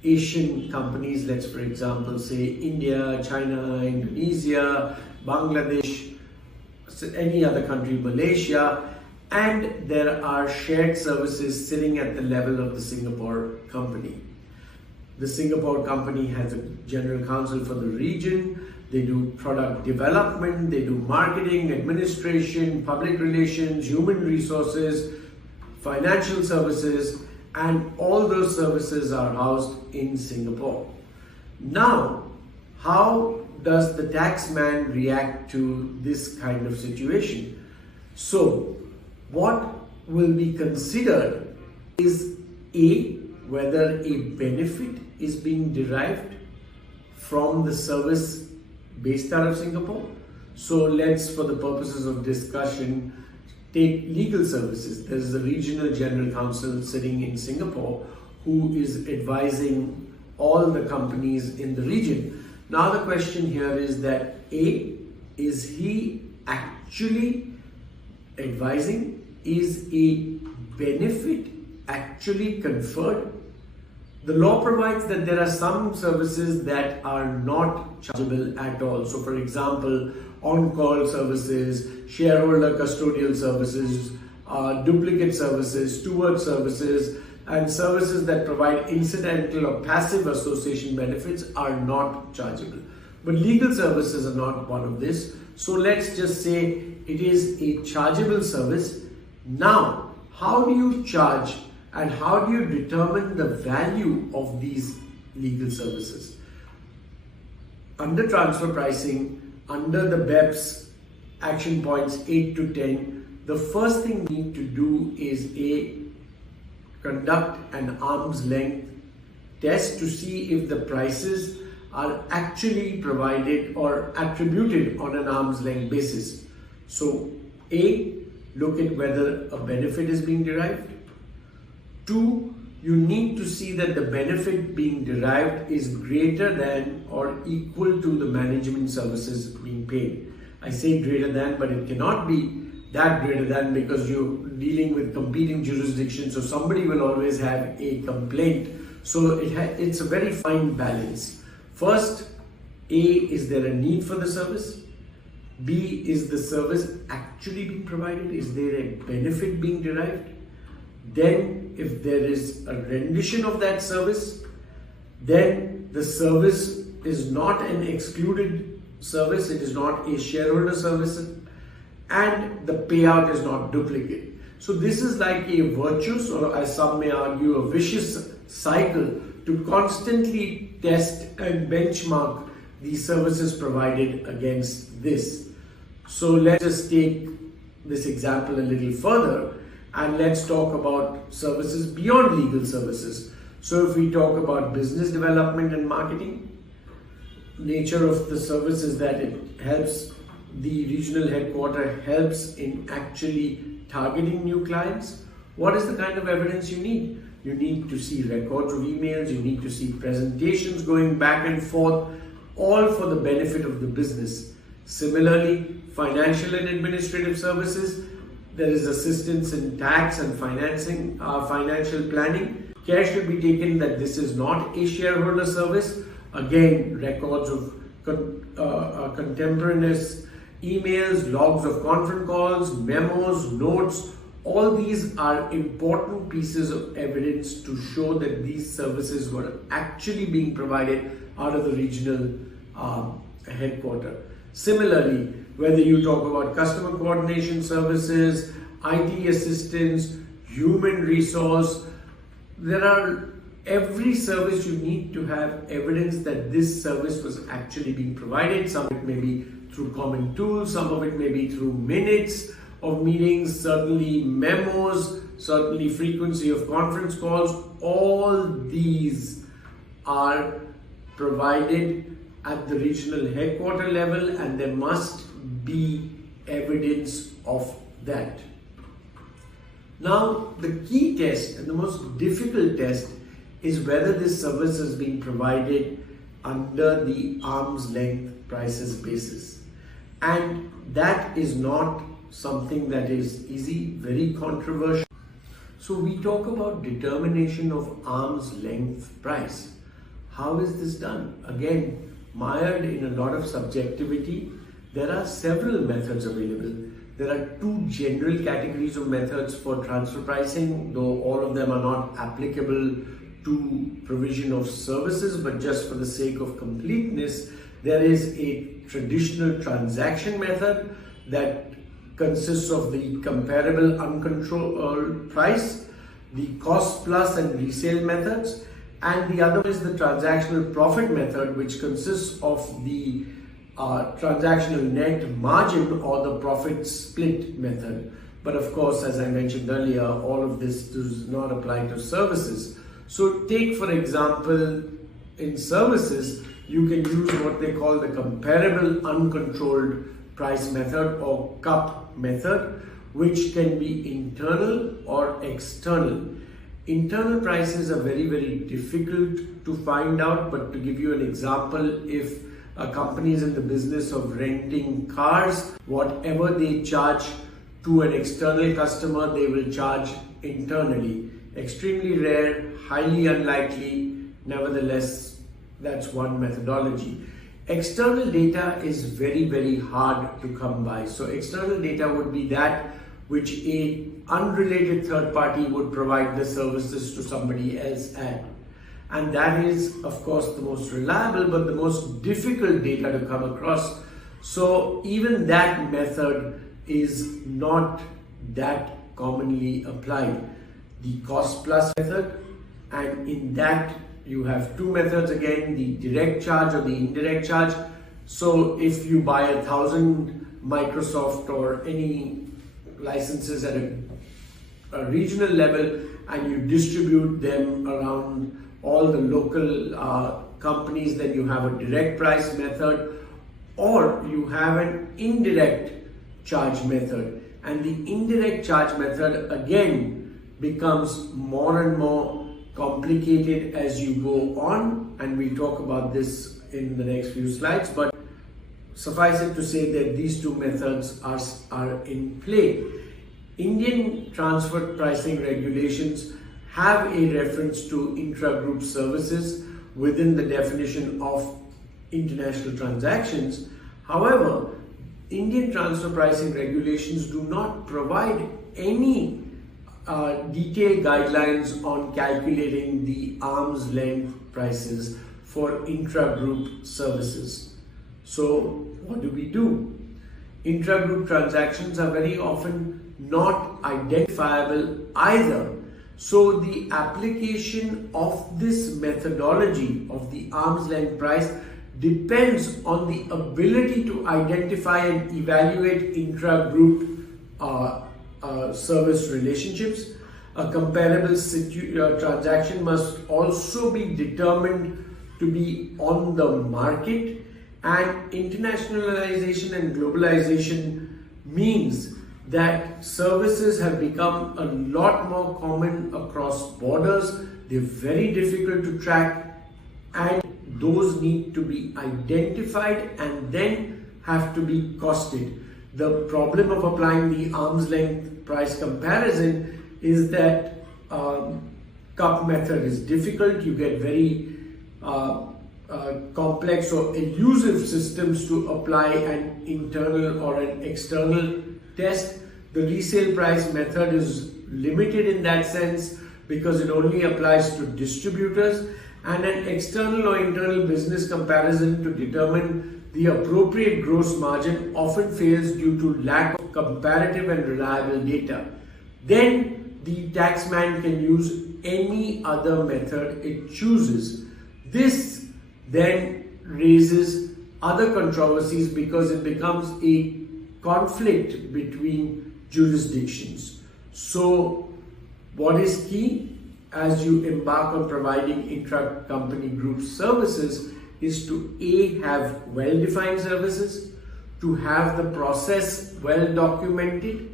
Asian companies, let's for example say India, China, Indonesia, Bangladesh, any other country, Malaysia, and there are shared services sitting at the level of the Singapore company. The Singapore company has a general counsel for the region. They do product development, they do marketing, administration, public relations, human resources, financial services, and all those services are housed in Singapore. Now, how does the taxman react to this kind of situation? So, what will be considered is A, whether a benefit is being derived from the service based out of Singapore. So let's, for the purposes of discussion, take legal services. There is a regional general counsel sitting in Singapore who is advising all the companies in the region. Now the question here is that A, is he actually advising? Is a benefit actually conferred? The law provides that there are some services that are not chargeable at all. So for example, on-call services, shareholder custodial services, duplicate services, steward services, and services that provide incidental or passive association benefits are not chargeable. But legal services are not one of this. So let's just say it is a chargeable service. Now, how do you charge and how do you determine the value of these legal services? Under transfer pricing, under the BEPS action points 8 to 10, the first thing we need to do is conduct an arm's length test to see if the prices are actually provided or attributed on an arm's length basis. So A, look at whether a benefit is being derived. 2, you need to see that the benefit being derived is greater than or equal to the management services being paid. I say greater than, but it cannot be that greater than because you're dealing with competing jurisdictions, so somebody will always have a complaint. So it's a very fine balance. First, A, is there a need for the service? B, is the service actually being provided? Is there a benefit being derived? Then, if there is a rendition of that service, then the service is not an excluded service, it is not a shareholder service, and the payout is not duplicate. So this is like a virtuous, or as some may argue, a vicious cycle to constantly test and benchmark the services provided against this. So let's just take this example a little further and let's talk about services beyond legal services. So if we talk about business development and marketing, nature of the services that it helps, the regional headquarter helps in actually targeting new clients. What is the kind of evidence you need? You need to see records of emails, you need to see presentations going back and forth, all for the benefit of the business. Similarly, financial and administrative services, there is assistance in tax and financing, financial planning. Care should be taken that this is not a shareholder service. Again, records of contemporaneous emails, logs of conference calls, memos, notes, all these are important pieces of evidence to show that these services were actually being provided out of the regional headquarter. Similarly, whether you talk about customer coordination services, IT assistance, human resource, there are every service you need to have evidence that this service was actually being provided. Some of it may be through common tools, some of it may be through minutes of meetings, certainly memos, certainly frequency of conference calls. All these are provided at the regional headquarter level and there must be evidence of that. Now, the key test and the most difficult test is whether this service is being provided under the arm's length prices basis. And that is not something that is easy, very controversial. So we talk about determination of arm's length price. How is this done? Again, mired in a lot of subjectivity. There are several methods available. There are two general categories of methods for transfer pricing, though all of them are not applicable to provision of services, but just for the sake of completeness, there is a traditional transaction method that consists of the comparable uncontrolled price, the cost plus and resale methods, and the other is the transactional profit method, which consists of the transactional net margin or the profit split method. But of course, as I mentioned earlier, all of this does not apply to services. So take, for example, in services, you can use what they call the comparable uncontrolled price method or CUP method, which can be internal or external. Internal prices are very, very difficult to find out, but to give you an example, if a company is in the business of renting cars, whatever they charge to an external customer, they will charge internally. Extremely rare, highly unlikely, nevertheless, that's one methodology. External data is very, very hard to come by. So external data would be that which a unrelated third party would provide the services to somebody else at. And that is, of course, the most reliable but the most difficult data to come across. So even that method is not that commonly applied. The cost plus method, and in that you have two methods again, the direct charge or the indirect charge. So if you buy 1,000 Microsoft or any licenses at a regional level and you distribute them around all the local companies, then you have a direct price method, or you have an indirect charge method. And the indirect charge method again becomes more and more complicated as you go on, and we'll talk about this in the next few slides, but suffice it to say that these two methods are in play. Indian transfer pricing regulations have a reference to intra-group services within the definition of international transactions. However, Indian transfer pricing regulations do not provide any detailed guidelines on calculating the arm's length prices for intra-group services. So what do? Intra-group transactions are very often not identifiable either. So the application of this methodology of the arm's length price depends on the ability to identify and evaluate intra-group service relationships. A comparable transaction must also be determined to be on the market, and internationalization and globalization means that services have become a lot more common across borders. They're very difficult to track, and those need to be identified and then have to be costed. The problem of applying the arm's length price comparison is that CUP method is difficult. You get very complex or elusive systems to apply an internal or an external test. The resale price method is limited in that sense because it only applies to distributors, and an external or internal business comparison to determine the appropriate gross margin often fails due to lack of comparative and reliable data. Then the taxman can use any other method it chooses. This then raises other controversies because it becomes a conflict between jurisdictions. So what is key as you embark on providing intra-company group services is to A, have well-defined services, to have the process well documented,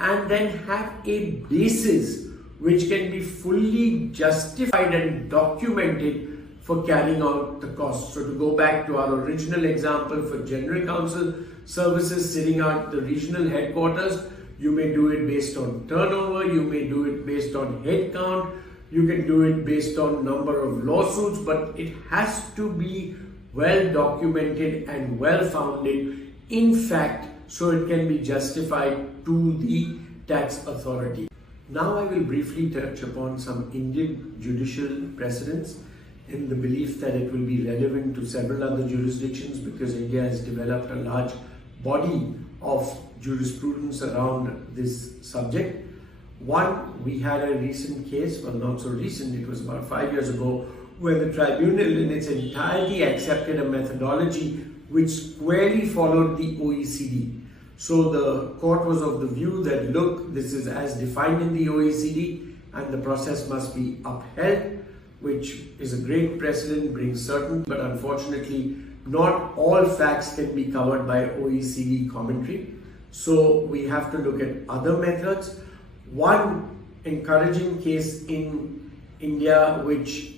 and then have a basis which can be fully justified and documented for carrying out the cost. So to go back to our original example for general counsel services sitting at the regional headquarters, you may do it based on turnover, you may do it based on head count, you can do it based on number of lawsuits, but it has to be well documented and well founded in fact, so it can be justified to the tax authority. Now I will briefly touch upon some Indian judicial precedents in the belief that it will be relevant to several other jurisdictions, because India has developed a large body of jurisprudence around this subject. One, we had a recent case, well not so recent, it was about 5 years ago, where the tribunal in its entirety accepted a methodology which squarely followed the OECD. So the court was of the view that, look, this is as defined in the OECD and the process must be upheld, which is a great precedent, brings certainty, but unfortunately not all facts can be covered by OECD commentary. So we have to look at other methods. One encouraging case in India which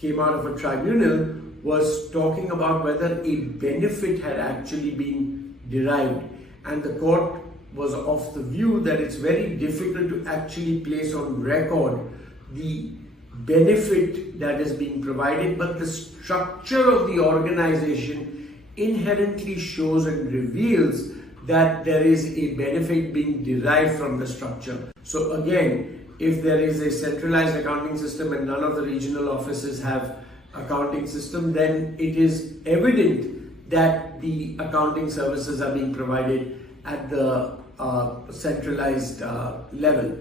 came out of a tribunal was talking about whether a benefit had actually been derived, and the court was of the view that it's very difficult to actually place on record the benefit that is being provided, but the structure of the organization inherently shows and reveals that there is a benefit being derived from the structure. So again, if there is a centralized accounting system and none of the regional offices have accounting system, then it is evident that the accounting services are being provided at the centralized level.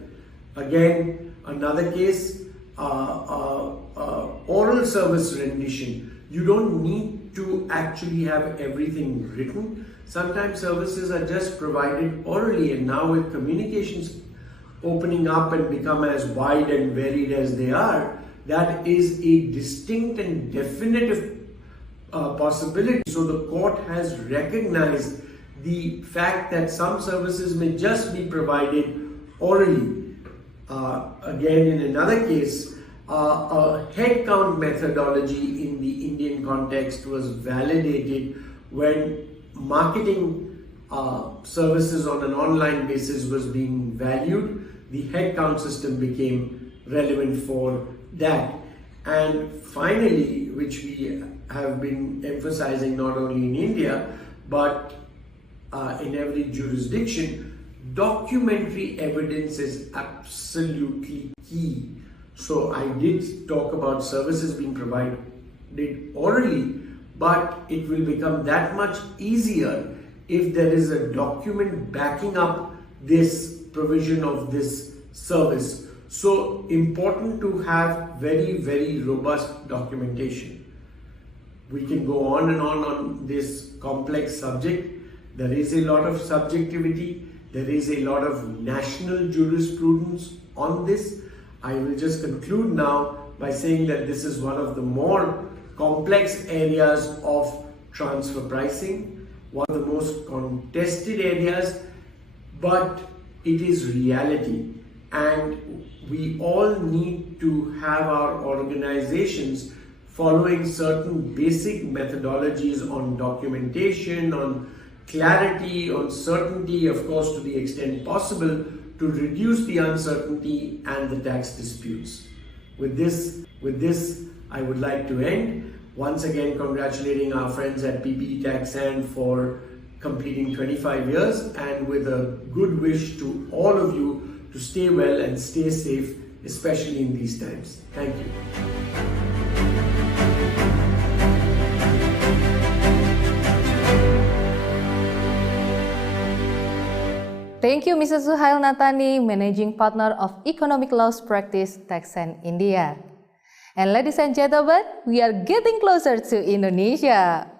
Again, another case, oral service rendition. You don't need to actually have everything written. Sometimes services are just provided orally, and now with communications opening up and become as wide and varied as they are, that is a distinct and definitive possibility. So the court has recognized the fact that some services may just be provided orally. Again, in another case, a headcount methodology in the Indian context was validated when marketing services on an online basis was being valued. The headcount system became relevant for that. And finally, which we have been emphasizing not only in India but in every jurisdiction, documentary evidence is absolutely key. So I did talk about services being provided orally, but it will become that much easier if there is a document backing up this provision of this service. So important to have very, very robust documentation. We can go on and on this complex subject. There is a lot of subjectivity. There is a lot of national jurisprudence on this. I will just conclude now by saying that this is one of the more complex areas of transfer pricing, one of the most contested areas, but it is reality, and we all need to have our organizations following certain basic methodologies on documentation, on clarity, on certainty, of course, to the extent possible, to reduce the uncertainty and the tax disputes. With this, I would like to end. Once again, congratulating our friends at PPE Taxand for completing 25 years, and with a good wish to all of you to stay well and stay safe, especially in these times. Thank you. Thank you, Mr. Suhail Natani, Managing Partner of Economic Laws Practice, Taxand India. And ladies and gentlemen, we are getting closer to Indonesia.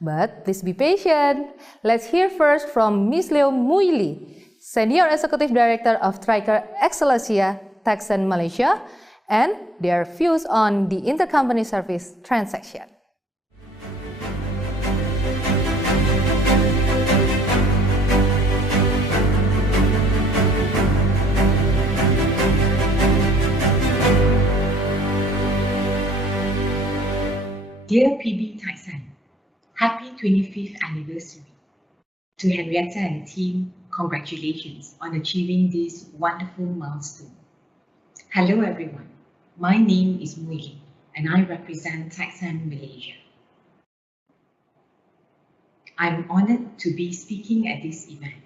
But please be patient. Let's hear first from Ms. Leo Muili, Senior Executive Director of Triker Excellencia, Taxand Malaysia, and their views on the intercompany service transaction. Dear PB Taxand, happy 25th anniversary. To Henrietta and team, congratulations on achieving this wonderful milestone. Hello everyone, my name is Muili and I represent Taxand Malaysia. I'm honored to be speaking at this event.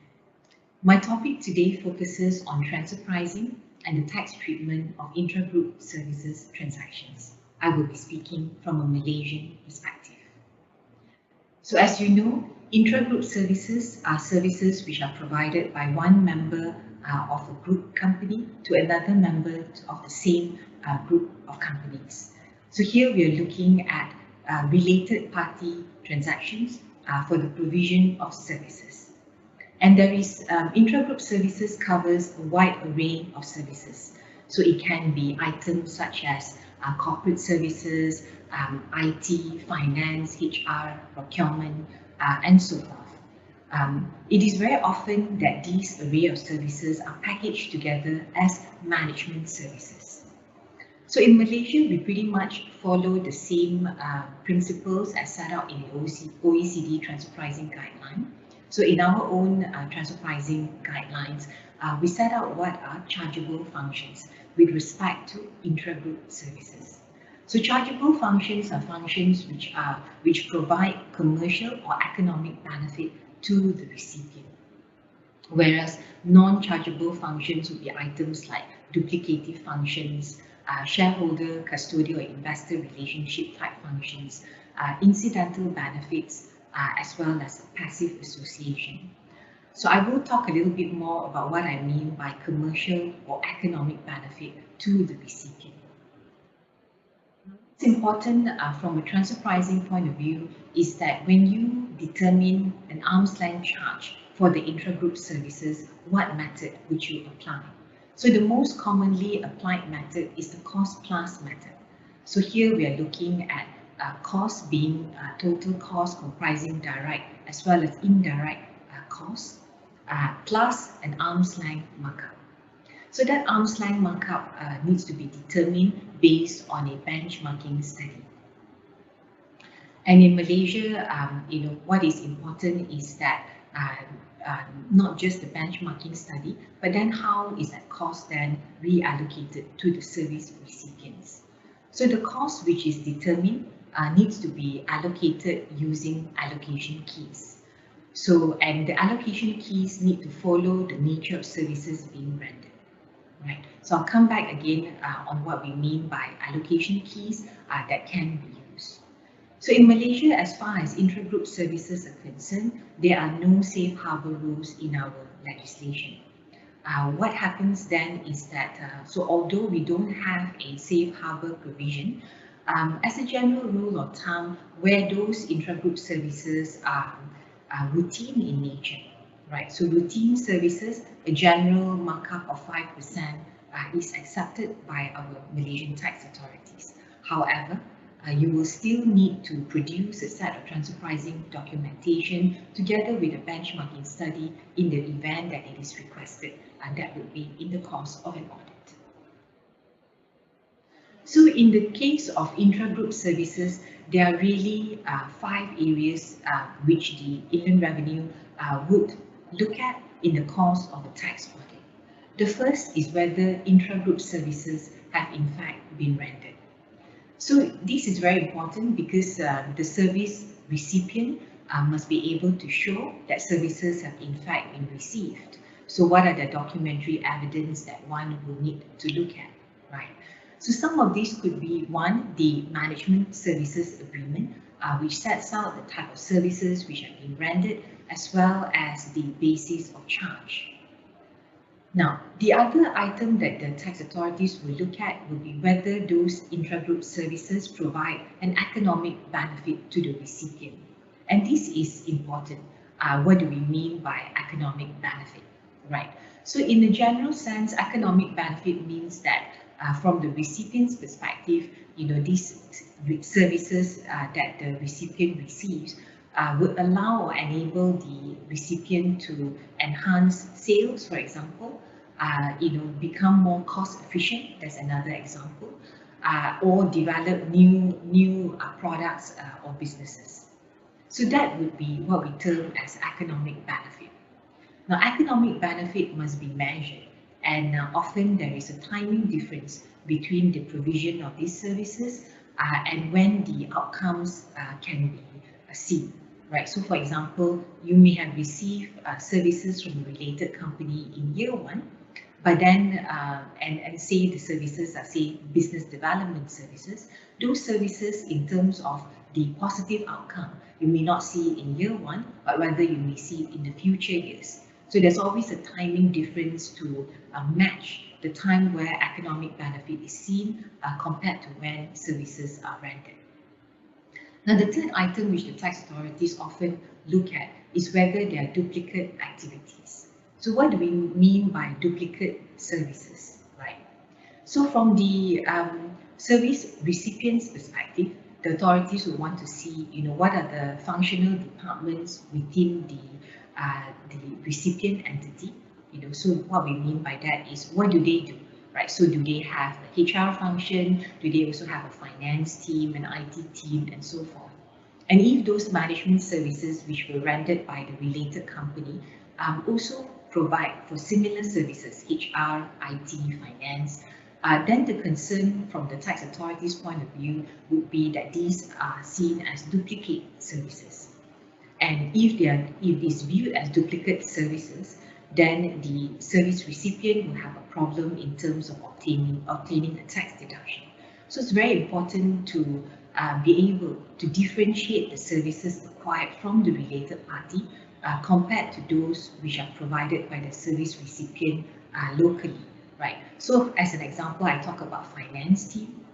My topic today focuses on transfer pricing and the tax treatment of intra-group services transactions. I will be speaking from a Malaysian perspective. So as you know, intra-group services are services which are provided by one member of a group company to another member of the same group of companies. So here we are looking at related party transactions for the provision of services. And there is intra-group services covers a wide array of services. So it can be items such as corporate services, IT, finance, HR, procurement, and so forth. It is very often that these array of services are packaged together as management services. So in Malaysia, we pretty much follow the same principles as set out in the OECD transfer pricing guideline. So in our own transfer pricing guidelines, we set out what are chargeable functions with respect to intra-group services. So chargeable functions are functions which provide commercial or economic benefit to the recipient, whereas non-chargeable functions would be items like duplicative functions, shareholder, custodial, or investor relationship type functions, incidental benefits, as well as passive association. So I will talk a little bit more about what I mean by commercial or economic benefit to the recipient. What's important from a transfer pricing point of view is that when you determine an arm's length charge for the intra-group services, what method would you apply? So the most commonly applied method is the cost plus method. So here we are looking at cost being total cost comprising direct as well as indirect costs plus an arm's length markup. So that arm's length markup needs to be determined based on a benchmarking study. And in Malaysia, what is important is that not just the benchmarking study, but then how is that cost then reallocated to the service recipients. So the cost which is determined needs to be allocated using allocation keys. So, and the allocation keys need to follow the nature of services being rendered. Right. So I'll come back again on what we mean by allocation keys that can be used. So in Malaysia, as far as intra-group services are concerned, there are no safe harbor rules in our legislation. What happens then is that, so although we don't have a safe harbor provision, as a general rule of thumb, where those intra-group services are routine in nature, right? So routine services, a general markup of 5% is accepted by our Malaysian tax authorities. However, you will still need to produce a set of transfer pricing documentation together with a benchmarking study in the event that it is requested, and that would be in the course of an audit. So in the case of intra-group services, there are really 5 areas which the Inland Revenue would look at in the course of a tax audit. The first is whether intra-group services have in fact been rendered. So this is very important because the service recipient must be able to show that services have in fact been received. So what are the documentary evidence that one will need to look at, right? So some of these could be, one, the management services agreement, which sets out the type of services which have been rendered, as well as the basis of charge. Now, the other item that the tax authorities will look at will be whether those intra-group services provide an economic benefit to the recipient. And this is important. What do we mean by economic benefit, right? So in a general sense, economic benefit means that from the recipient's perspective, these services that the recipient receives would allow or enable the recipient to enhance sales, for example, become more cost efficient, that's another example, or develop new products or businesses. So that would be what we term as economic benefit. Now, economic benefit must be measured, and often there is a timing difference between the provision of these services and when the outcomes can be seen. Right. So, for example, you may have received services from a related company in year one, but then and say the services are, say, business development services. Those services, in terms of the positive outcome, you may not see it in year one, but rather you may see it in the future years. So there's always a timing difference to match the time where economic benefit is seen compared to when services are rendered. Now, the third item which the tax authorities often look at is whether there are duplicate activities. So what do we mean by duplicate services, right? So from the service recipient's perspective, the authorities will want to see, what are the functional departments within the recipient entity. So what we mean by that is, what do they do, right? So do they have a HR function? Do they also have a finance team, an IT team, and so forth? And if those management services which were rendered by the related company also provide for similar services, HR, IT, finance, then the concern from the tax authority's point of view would be that these are seen as duplicate services. And if it's viewed as duplicate services, then the service recipient will have a problem in terms of obtaining a tax deduction. So it's very important to be able to differentiate the services acquired from the related party compared to those which are provided by the service recipient locally, right? So as an example, I talk about finance team.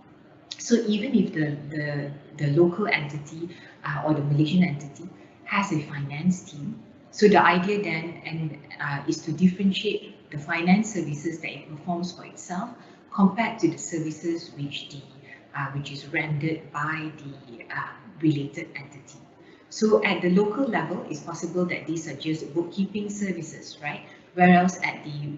So even if the local entity or the Malaysian entity has a finance team, so the idea then is to differentiate the finance services that it performs for itself compared to the services which is rendered by the related entity. So at the local level, it's possible that these are just bookkeeping services, right? Whereas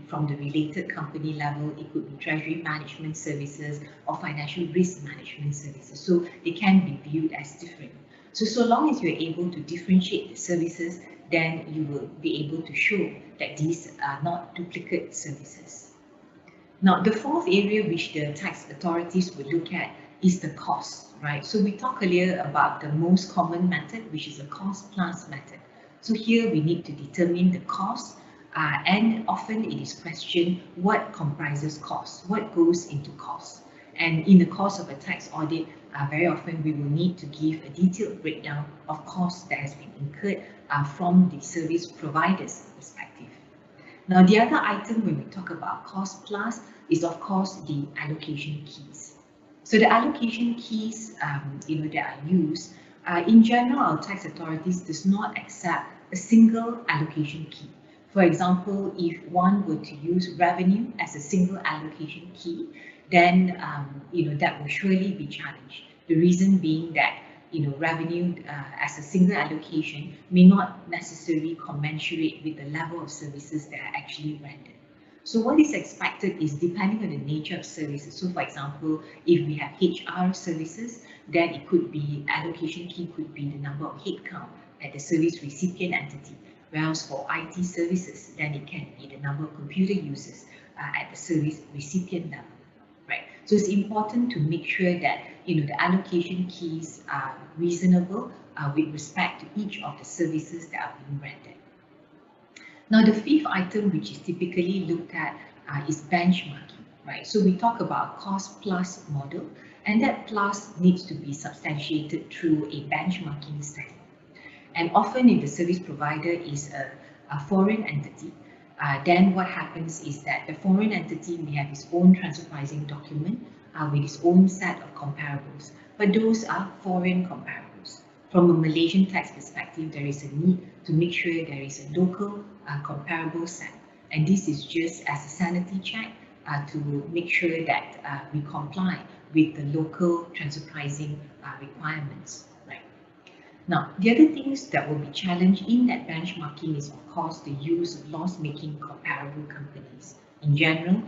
from the related company level, it could be treasury management services or financial risk management services. So they can be viewed as different. So long as you're able to differentiate the services, then you will be able to show that these are not duplicate services. Now, the fourth area which the tax authorities will look at is the cost, right? So we talked earlier about the most common method, which is a cost plus method. So here we need to determine the cost, and often it is questioned what comprises cost, what goes into cost. And in the course of a tax audit, very often we will need to give a detailed breakdown of costs that has been incurred from the service provider's perspective. Now, the other item when we talk about cost plus is, of course, the allocation keys. So the allocation keys that are used, in general, our tax authorities does not accept a single allocation key. For example, if one were to use revenue as a single allocation key, then that will surely be challenged. The reason being that revenue as a single allocation may not necessarily commensurate with the level of services that are actually rendered. So what is expected is depending on the nature of services. So for example, if we have HR services, then it could be allocation key could be the number of headcount at the service recipient entity. Whereas for IT services, then it can be the number of computer users at the service recipient level. Right. So it's important to make sure that the allocation keys are reasonable with respect to each of the services that are being rendered. Now, the fifth item, which is typically looked at, is benchmarking. Right. So we talk about cost plus model, and that plus needs to be substantiated through a benchmarking study. And often, if the service provider is a foreign entity, then what happens is that the foreign entity may have its own transfer pricing document with its own set of comparables, but those are foreign comparables. From a Malaysian tax perspective, there is a need to make sure there is a local comparable set, and this is just as a sanity check to make sure that we comply with the local transfer pricing requirements. Now, the other things that will be challenged in that benchmarking is, of course, the use of loss-making comparable companies. In general,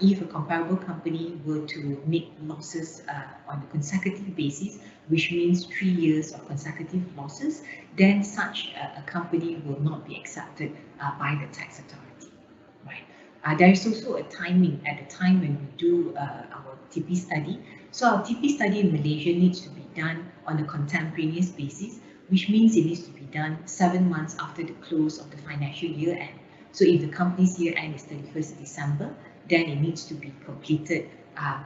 if a comparable company were to make losses on a consecutive basis, which means 3 years of consecutive losses, then such a company will not be accepted by the tax authority. Right? There is also a timing at the time when we do our TP study. So our TP study in Malaysia needs to be done on a contemporaneous basis, which means it needs to be done 7 months after the close of the financial year end. So if the company's year end is 31st December, then it needs to be completed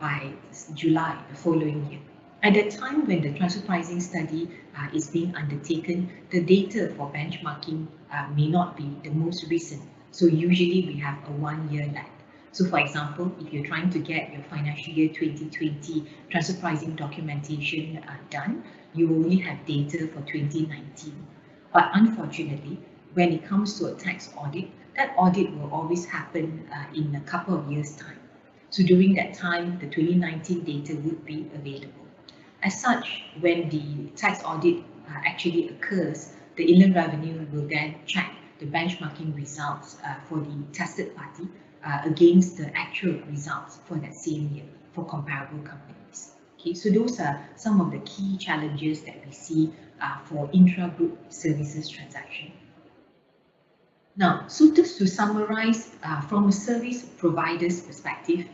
by July the following year. At the time when the transfer pricing study is being undertaken, the data for benchmarking may not be the most recent. So usually we have a 1-year lag. So for example, if you're trying to get your financial year 2020 transfer pricing documentation done, you will only have data for 2019. But unfortunately, when it comes to a tax audit, that audit will always happen in a couple of years' time. So during that time, the 2019 data would be available. As such, when the tax audit actually occurs, the Inland Revenue will then check the benchmarking results for the tested party against the actual results for that same year for comparable companies. Okay, so those are some of the key challenges that we see for intra-group services transaction. Now, so just to summarize, from a service provider's perspective,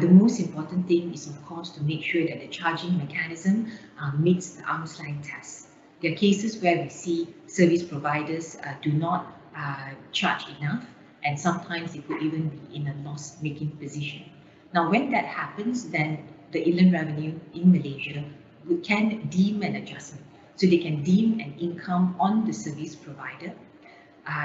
the most important thing is, of course, to make sure that the charging mechanism meets the arm's length test. There are cases where we see service providers do not charge enough, and sometimes they could even be in a loss-making position. Now, when that happens, then the Inland Revenue in Malaysia can deem an adjustment. So they can deem an income on the service provider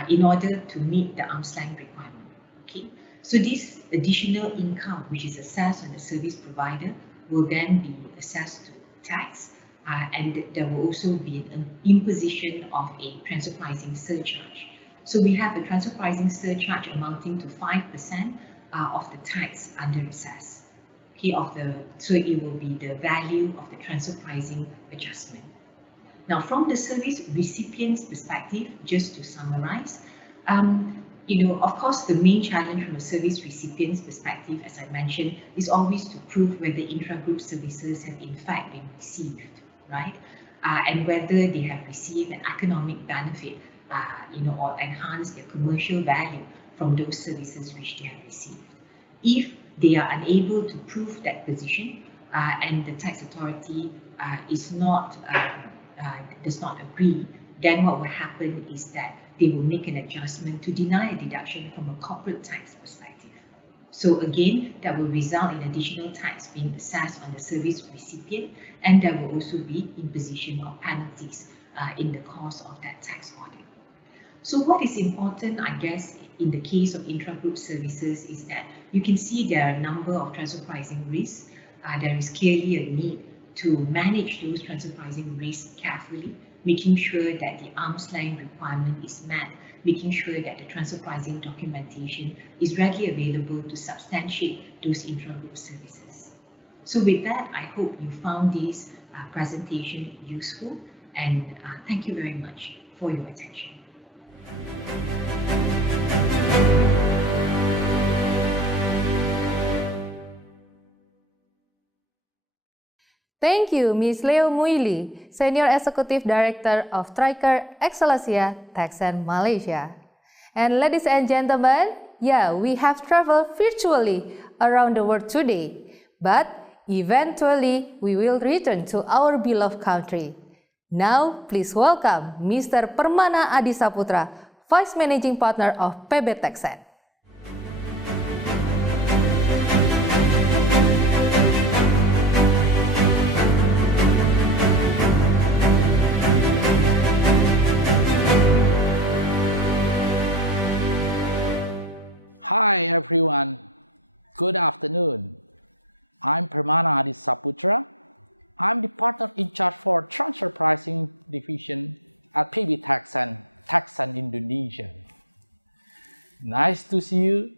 in order to meet the arm's length requirement. Okay, so this additional income, which is assessed on the service provider, will then be assessed to tax, and there will also be an imposition of a transfer pricing surcharge. So we have a transfer pricing surcharge amounting to 5% of the tax under assess. Okay, so it will be the value of the transfer pricing adjustment. Now, from the service recipient's perspective, just to summarize, of course, the main challenge from a service recipient's perspective, as I mentioned, is always to prove whether intra-group services have in fact been received, right? And whether they have received an economic benefit, or enhanced their commercial value from those services which they have received. If they are unable to prove that position, and the tax authority does not agree, then what will happen is that they will make an adjustment to deny a deduction from a corporate tax perspective. So again, that will result in additional tax being assessed on the service recipient, and there will also be imposition of penalties in the course of that tax audit. So what is important, I guess, in the case of intra-group services is that you can see there are a number of transfer pricing risks. There is clearly a need to manage those transfer pricing risks carefully, making sure that the arm's length requirement is met, making sure that the transfer pricing documentation is readily available to substantiate those intra-group services. So with that, I hope you found this presentation useful, and thank you very much for your attention. Thank you, Ms. Leo Muili, Senior Executive Director of Triker Excelsia Taxand Malaysia. And ladies and gentlemen, we have traveled virtually around the world today, but eventually we will return to our beloved country. Now, please welcome Mr. Permana Adi Saputra, Vice Managing Partner of PB Taxand. Hi everyone, good afternoon. I'm Permana Adi Saputra. I'm the partner in charge for transfer pricing division at PB Taxand Indonesia. Nice to see you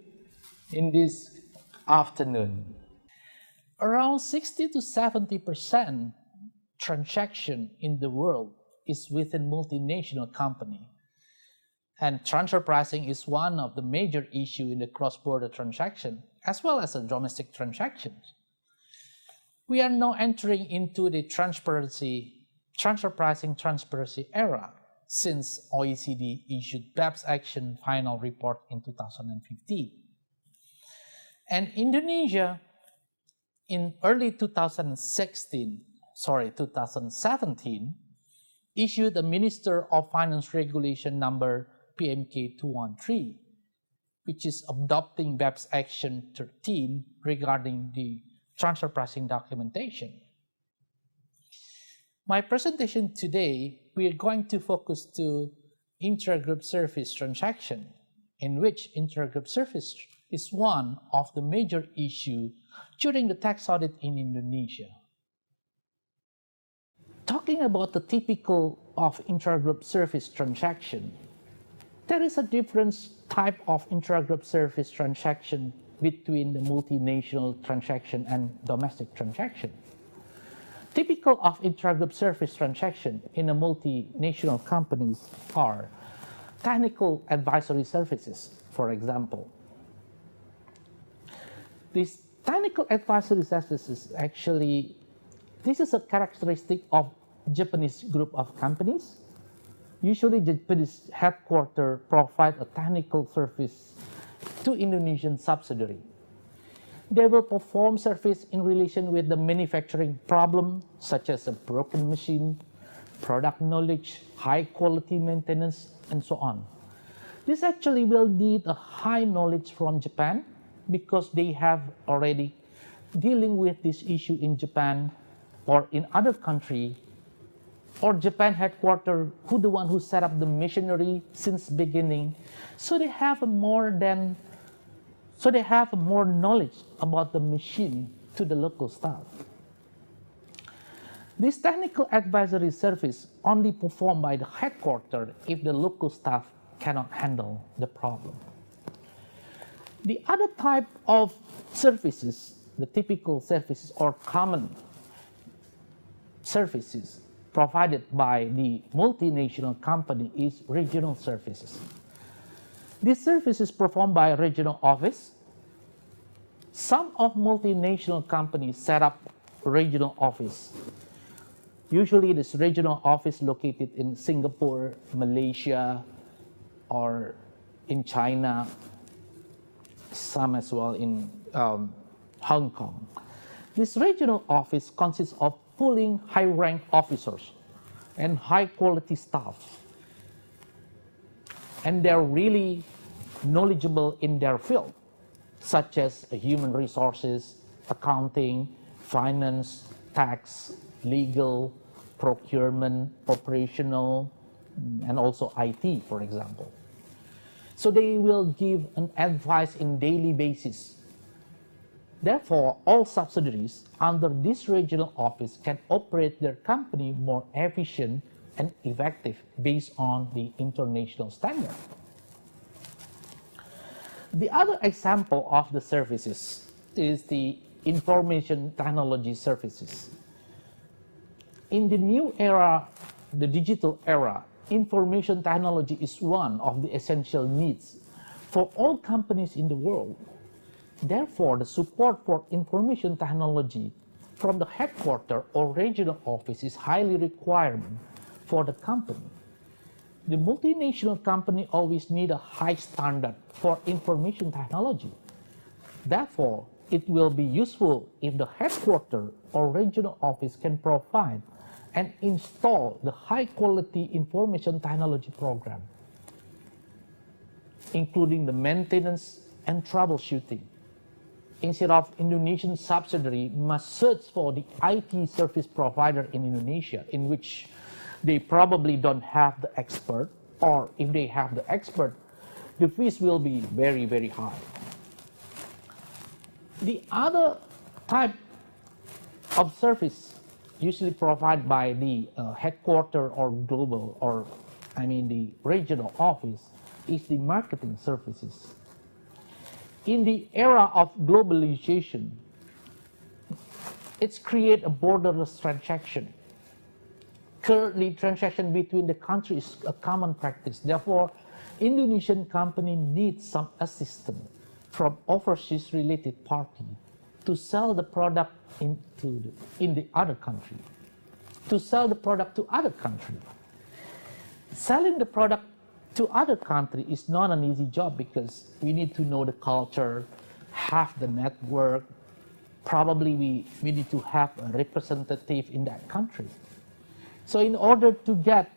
in this afternoon. Around 60 to 70% transaction in the world is within multinational company. And transfer pricing is one of the major issues in the cross-border transaction. as well as domestic transactions. We are now entering into the transfer pricing transparency era since OECD issued BEPS Action Final Report in 2015. And Indonesia in early 2017 issued the Minister of Finance Regulation number PMK 213, which is adopting BEPS Action 13 regarding the transfer pricing documentation. My presentation today, we are going to focus to intergroup service transaction, in which intergroup service is one of the major issues during the tax audit in Indonesia. Talking about the typical of intergroup service transaction, there is a different type of intergroup service transaction between the multinational transaction and domestic transaction. Typical of intergroup service transaction in a multinational companies are technical advisory services, for example. These technical advisory services actually, this is a characteristic of Japanese group of companies. Usually Japanese headquarters provide a technical service to Indonesian subsidiary. They will perform service in relation with the manufacturing problem, such as a broken machine, product knowledge, high quality maintenance, and so on. This actually will need a high knowledge from Japan because they have already dealing with this issue in Japan or in other country, or Japan headquarters the one who set up the machinery since beginning. So they have more knowledge about the machine to the local staff. This technical advisory service only performed by the headquarters if the local staff cannot handle the problem. The other type of services, the typical services or common services provided by the multinational company is regional services. These services performed by a regional office. Some of multinational companies set up regional office. Usually this regional office located in Singapore, Malaysia, or in China, some as well in Hong Kong. This regional office consists of pooling high-ranked officers and high-quality staff. And they're really knowledgeable in their field, such as human resources, accounting, finance, tax, legal, procurement, operational, and also IT, for example. So they will give an advice in daily basis. Therefore, all subsidiaries under this regional office can operate their company more efficient and effective based on the international standard. The other example of the services is the information technology services. In the new era, the digital era, information technology is one of the essential needs for all companies in the world. Therefore, the support for information technology from the headquarters or regional office is highly required for the company. The multinational company always need a high standard for information technology. Therefore, it will be useful if the headquarters or regional office can provide and install the high-quality information technology program, including the maintenance and troubleshooting. Instead of Indonesian subsidiary must search for the IT service provider in Indonesia, in which they probably don't have the expert, or if they have the expert, the fees will be very, very high. The other type of service usually provided by the headquarter or global, or the regional office, is the marketing services. In the era of globalization, it's create a borderless transaction. Currently, transaction between the countries is a common practice. Therefore, Indonesian company needs some assistance from overseas related party to sell the product in the other country, to sell the product to other country. Selling the product to other country is not an easy job because we need to know the culture, have the network. Probably we need to have a representative in that country. So in order to get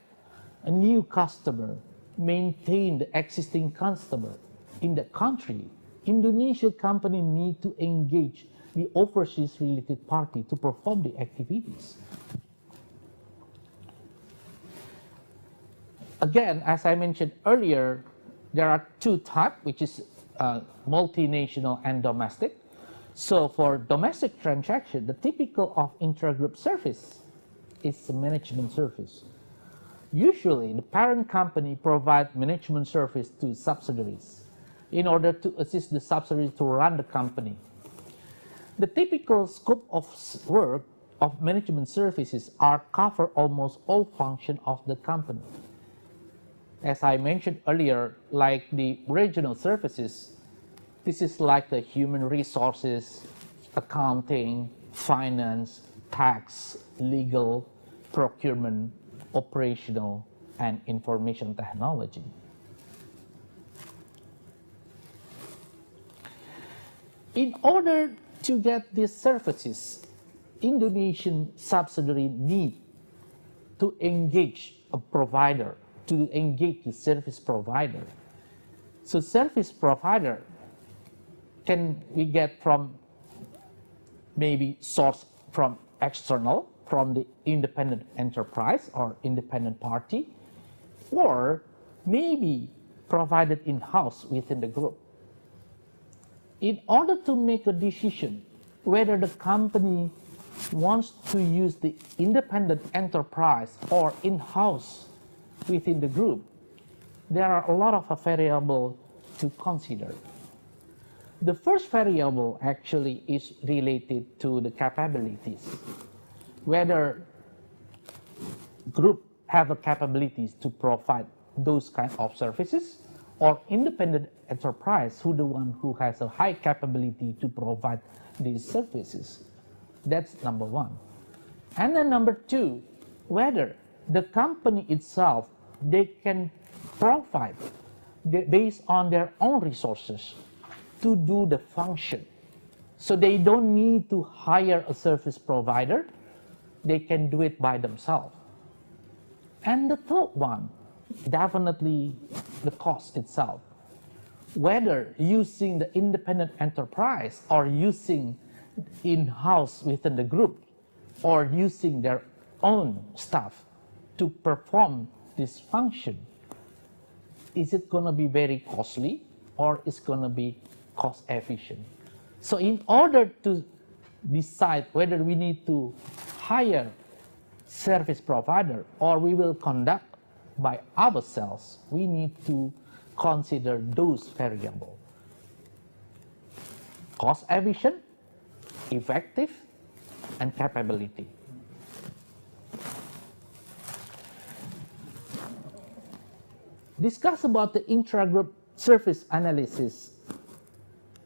a new customer, maintain the existing customer in that country, Indonesian company need to engage the overseas related party to perform the activities. Again, as I mentioned earlier, there are two types, which is multinational and domestic. So for domestic transaction, the typical of intragroup service is a management service. Usually, the parent company provides management service to subsidiaries in order to assist the subsidiaries to run the company. The typical scope of work of management services are cover almost all functions of the company. As I mentioned earlier, like the regional services, this is like the human resources, accounting, finance, tax, legal, procurement, operational, and information technology. In order to get these services, Indonesian subsidiary need to engage a provider, to engage the service provider. So service provider can we get from maybe source from external, from the independent enterprise or independent party, or maybe provided in-house within the group. In order to make a decision whether the company wants to use the independent enterprise or in-house within the group, there are a lot of variables to consider. The first variable actually is related to the capabilities. Whether group have the capabilities to provide those kind of services, or independent enterprise who the one who has a high capability to provide these services. That's number one. And then number two, whether the company itself, they can provide based on their own resources to do the function. So they don't need to hire a service provider, they can do it by themselves. And the third one, definitely the cost itself. Whether using the independent enterprise or using in-house within the group or using their own staff to perform this function, is it going to be very costly or is going to be cost efficient? So in order to decide whether we need to hire service provider or we will conduct by ourselves, we need to consider those variables. Cost efficient, effective, and capability. Discuss about the intragroup service analysis.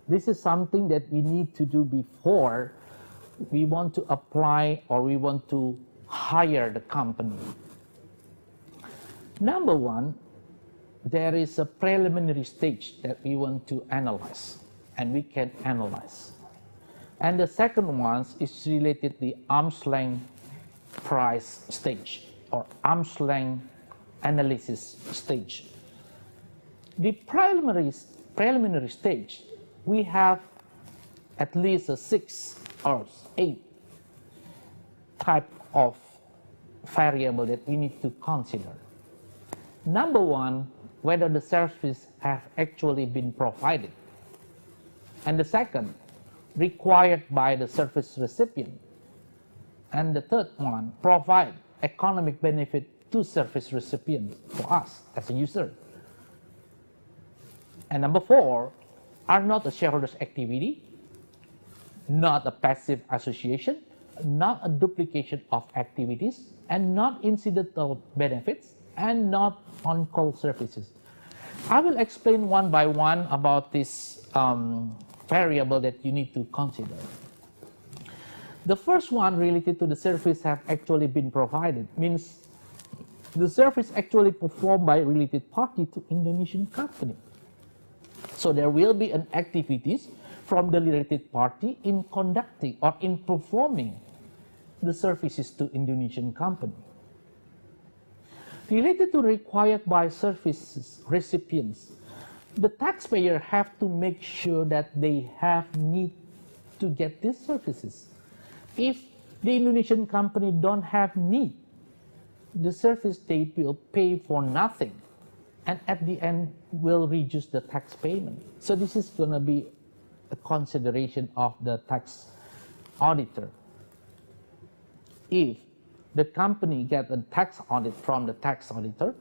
This is something that we need to do before we want to apply or we want to hire the company. Number one, there is a preliminary stage that we want to analyze, and we can analyze. And the second one is related to the arm's length price stage or arm's length analysis stage. The preliminary stage, we have at least 6 or 8 type of variable that we need to consider. Number one, whether the service have actually been provided. And the second, required by the service recipient. And the third one, provide economic benefit to service recipient for us as a user. And number 4, are not a shareholder's activity, not a passive association, not a duplication of activities, and not incidental benefits, and not on-call services. I will explain one by one about this variable that you need to consider. The first one related to the service have actually been provided, means the service actually performed by related party to Indonesian company. So there will be an activities from the related party in conducting or in performing the services to Indonesian company. Related to required by services recipients, the taxpayer have to make sure that they have need to get these services. If the Indonesian company don't have need, the service they will pay for nothing, and at the end will reduce the tax payment. So this is going to be a consideration of the tax auditor. If the company gets a tax audit from the tax auditor,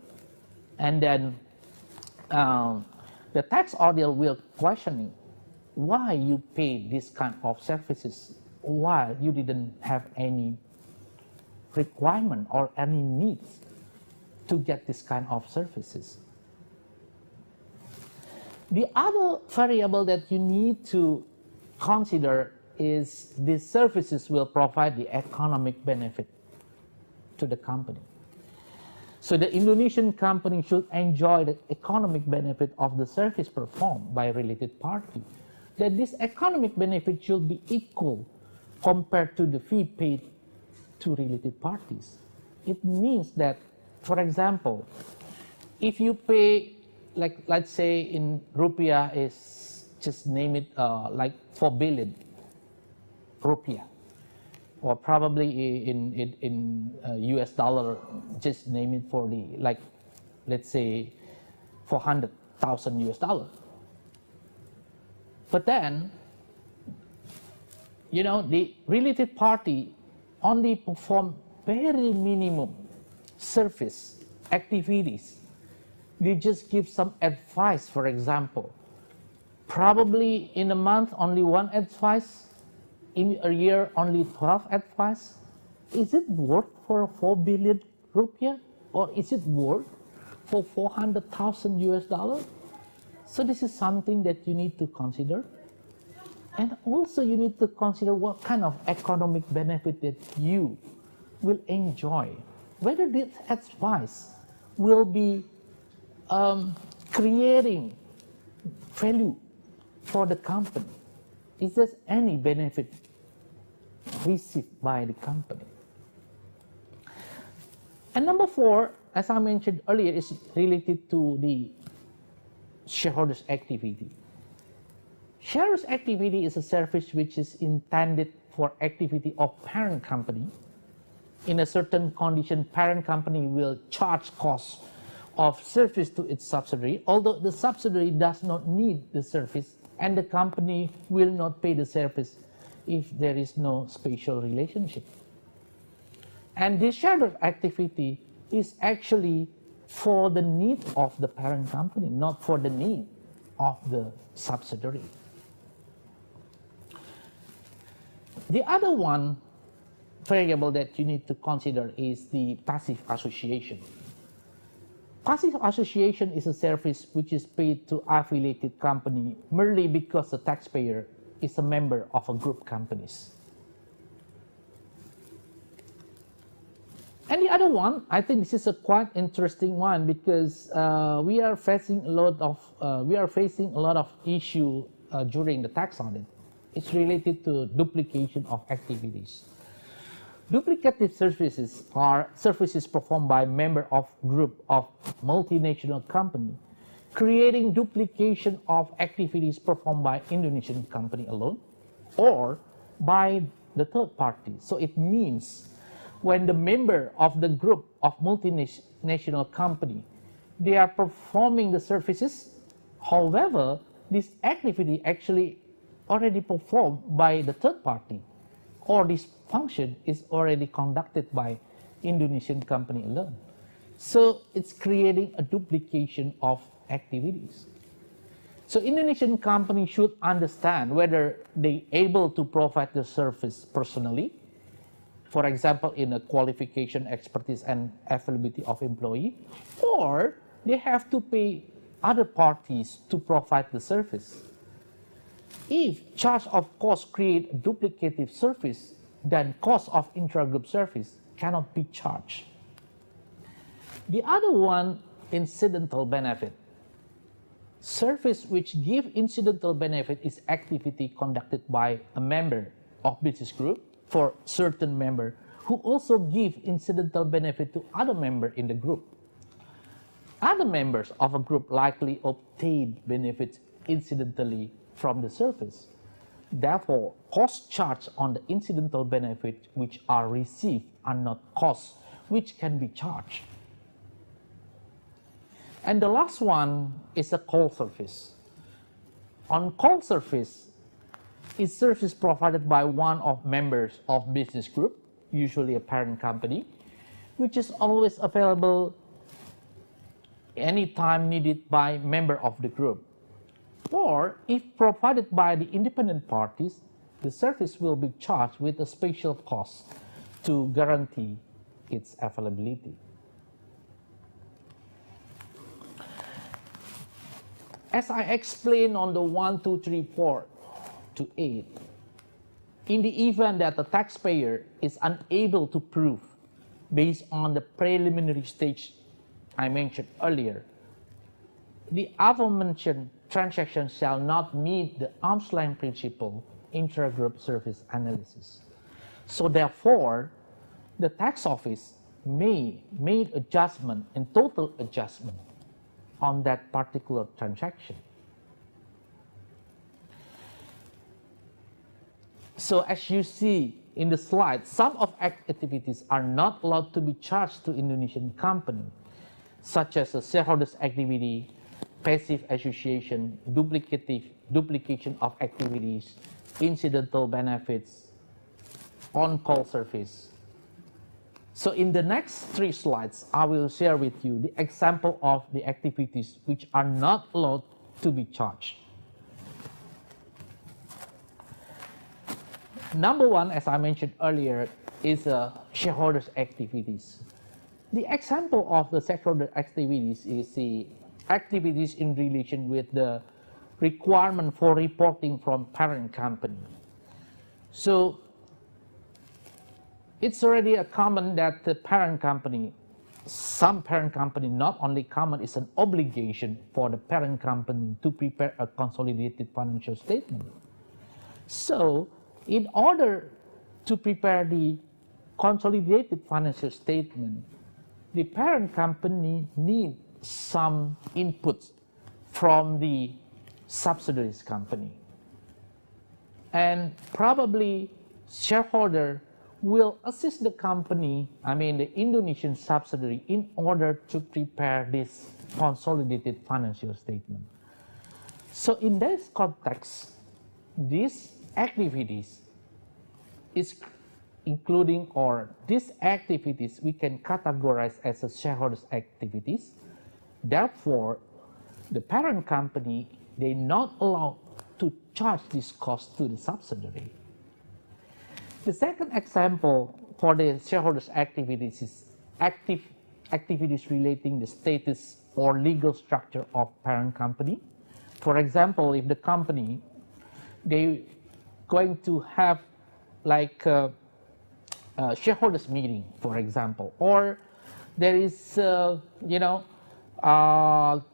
and then the tax auditor will questioning why you pay this kind of services while you didn't have any requirement or any needs to get this kind of services. The other variable that you need to consider is these services will provide the economic benefit to the company. So the Indonesian company should enjoy the economic benefit of the service performed by related party. That this economic benefit should be equal compared to the fee paid to related parties. It means that, for example, if you pay, like let's say in rupiah is, just name it like 4 billion rupiah, or probably in US dollar, just name it for the, like, let's say 400,000 US dollar. But then, you know, the related party only perform very minimum service activities. They just give some advice, for example. Probably in a month, only one advice. In a year, only 12 advice. Is it worth for 4 billion rupiah? Or is it worth for 400,000 US dollars? So this is something that you need to consider. And also you need to consider what kind of economic benefit that you will enjoy. Whether this advice will be creating value for the company. Is there any benefit received by the company? And number 4, as I mentioned earlier, is related to the shareholders' activity. Shareholders' activity is a service which is intended for activity of parent company. In a certain condition, parent company will charge costs of service to its subsidiary, although the subsidiary does not need the service, and the company will not pay the service if there is no special relationship. And this shareholder activity is actually for the need of the parent company, not for the need of the subsidiary. The other one variable that you need to consider is the passive association. Passive association is a service which is paid to affiliated company merely because the taxpayer is a member of a group companies. And the other one, I think this is a quite interesting one because we are facing a lot of issue during the tax audit. It's related to duplication of activities. Duplicative services are services performed by member of group of multinational company, creating duplication of activities performed by Indonesian company alone or by the third party. So it means when the member of the group of multinational company, they are performing the services, however, this activity actually already performed by the third party, or this function is already conducted by Indonesian company alone. So it's creating a duplication of activities. So Indonesian company should understand whether they able to provide the service personally, for example, in a qualification, expertise, and availability of employee, or they have to pay other parties to provide the service. If charge of cost create duplicative service, then cost of intragroup service cannot be charged. The other one, incidental benefit. Service which give incidental benefit is activity conducted by a member of business group for certain member who also give incidental benefit to other members in the group. Other members of a group likely obtain benefits incidentally from the service. Therefore, costs charged on the incidental benefits which are received are not costs which can be charged. And the last one is a call service. On call service, is service provided by one of members of business group, usually a parent company, which is always available anytime needed by member of the group. Or if provided by the independent parties, the service will be charged with a special cost to guarantee its availability. As I explained on the 1, 2, 3, 4 to 8, in the event that the taxpayer is unable to prove based on the preliminary stage I mentioned earlier, the aforementioned transaction shall not meet the arm's length principle intragroup service analysis. So therefore, the tax office may make adjustment and total adjustment on that particular transaction. So as you see in the slide, some of activities are not allowed to be charged to Indonesian company, such as a shareholders activity, passive association, duplication of activities, incidental benefits, on-call service. So in the next 3 slides, I will share with you the example of the activities which are not allowed to be charged. Number 1, as I mentioned earlier, is shareholders activities. The example of the shareholder activities is the activities in relation with the requirement for reporting from parent company. So it's already a common that the parent company, some parent company, not only common, is an obligation for the parent company to prepare a consolidated financial statement. So in order to prepare the consolidated financial statement, the parent company needs some inputs from the subsidiaries company. And probably shareholder will assist the company, the Indonesian subsidiary, in order to prepare this consolidated financial statement. So in this context, these activities is including, or these activities we can categorize as a shareholders activities. Therefore, the parent company, they not allowed to charge this cost to the subsidiary. The second example for the shareholders activities is activities relating the status or legal structure of parent company. For example, if the company, they going to have like a shareholders meeting, for example, or there is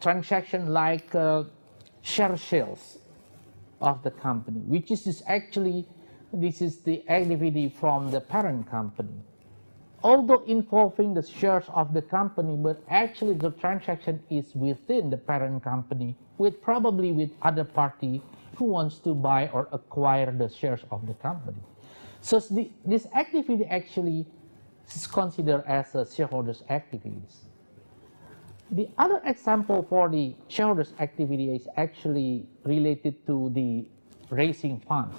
transaction like share sales of the company, which is actually, this is the activity from the parent company. Although involving the shares of the company, but actually the transaction is within the parent company, with probably with other party who wants to buy or acquire the shares of the company. So this activity actually is considered as a shareholders activities. The other example for the shareholders activity is actually related to the raising funds.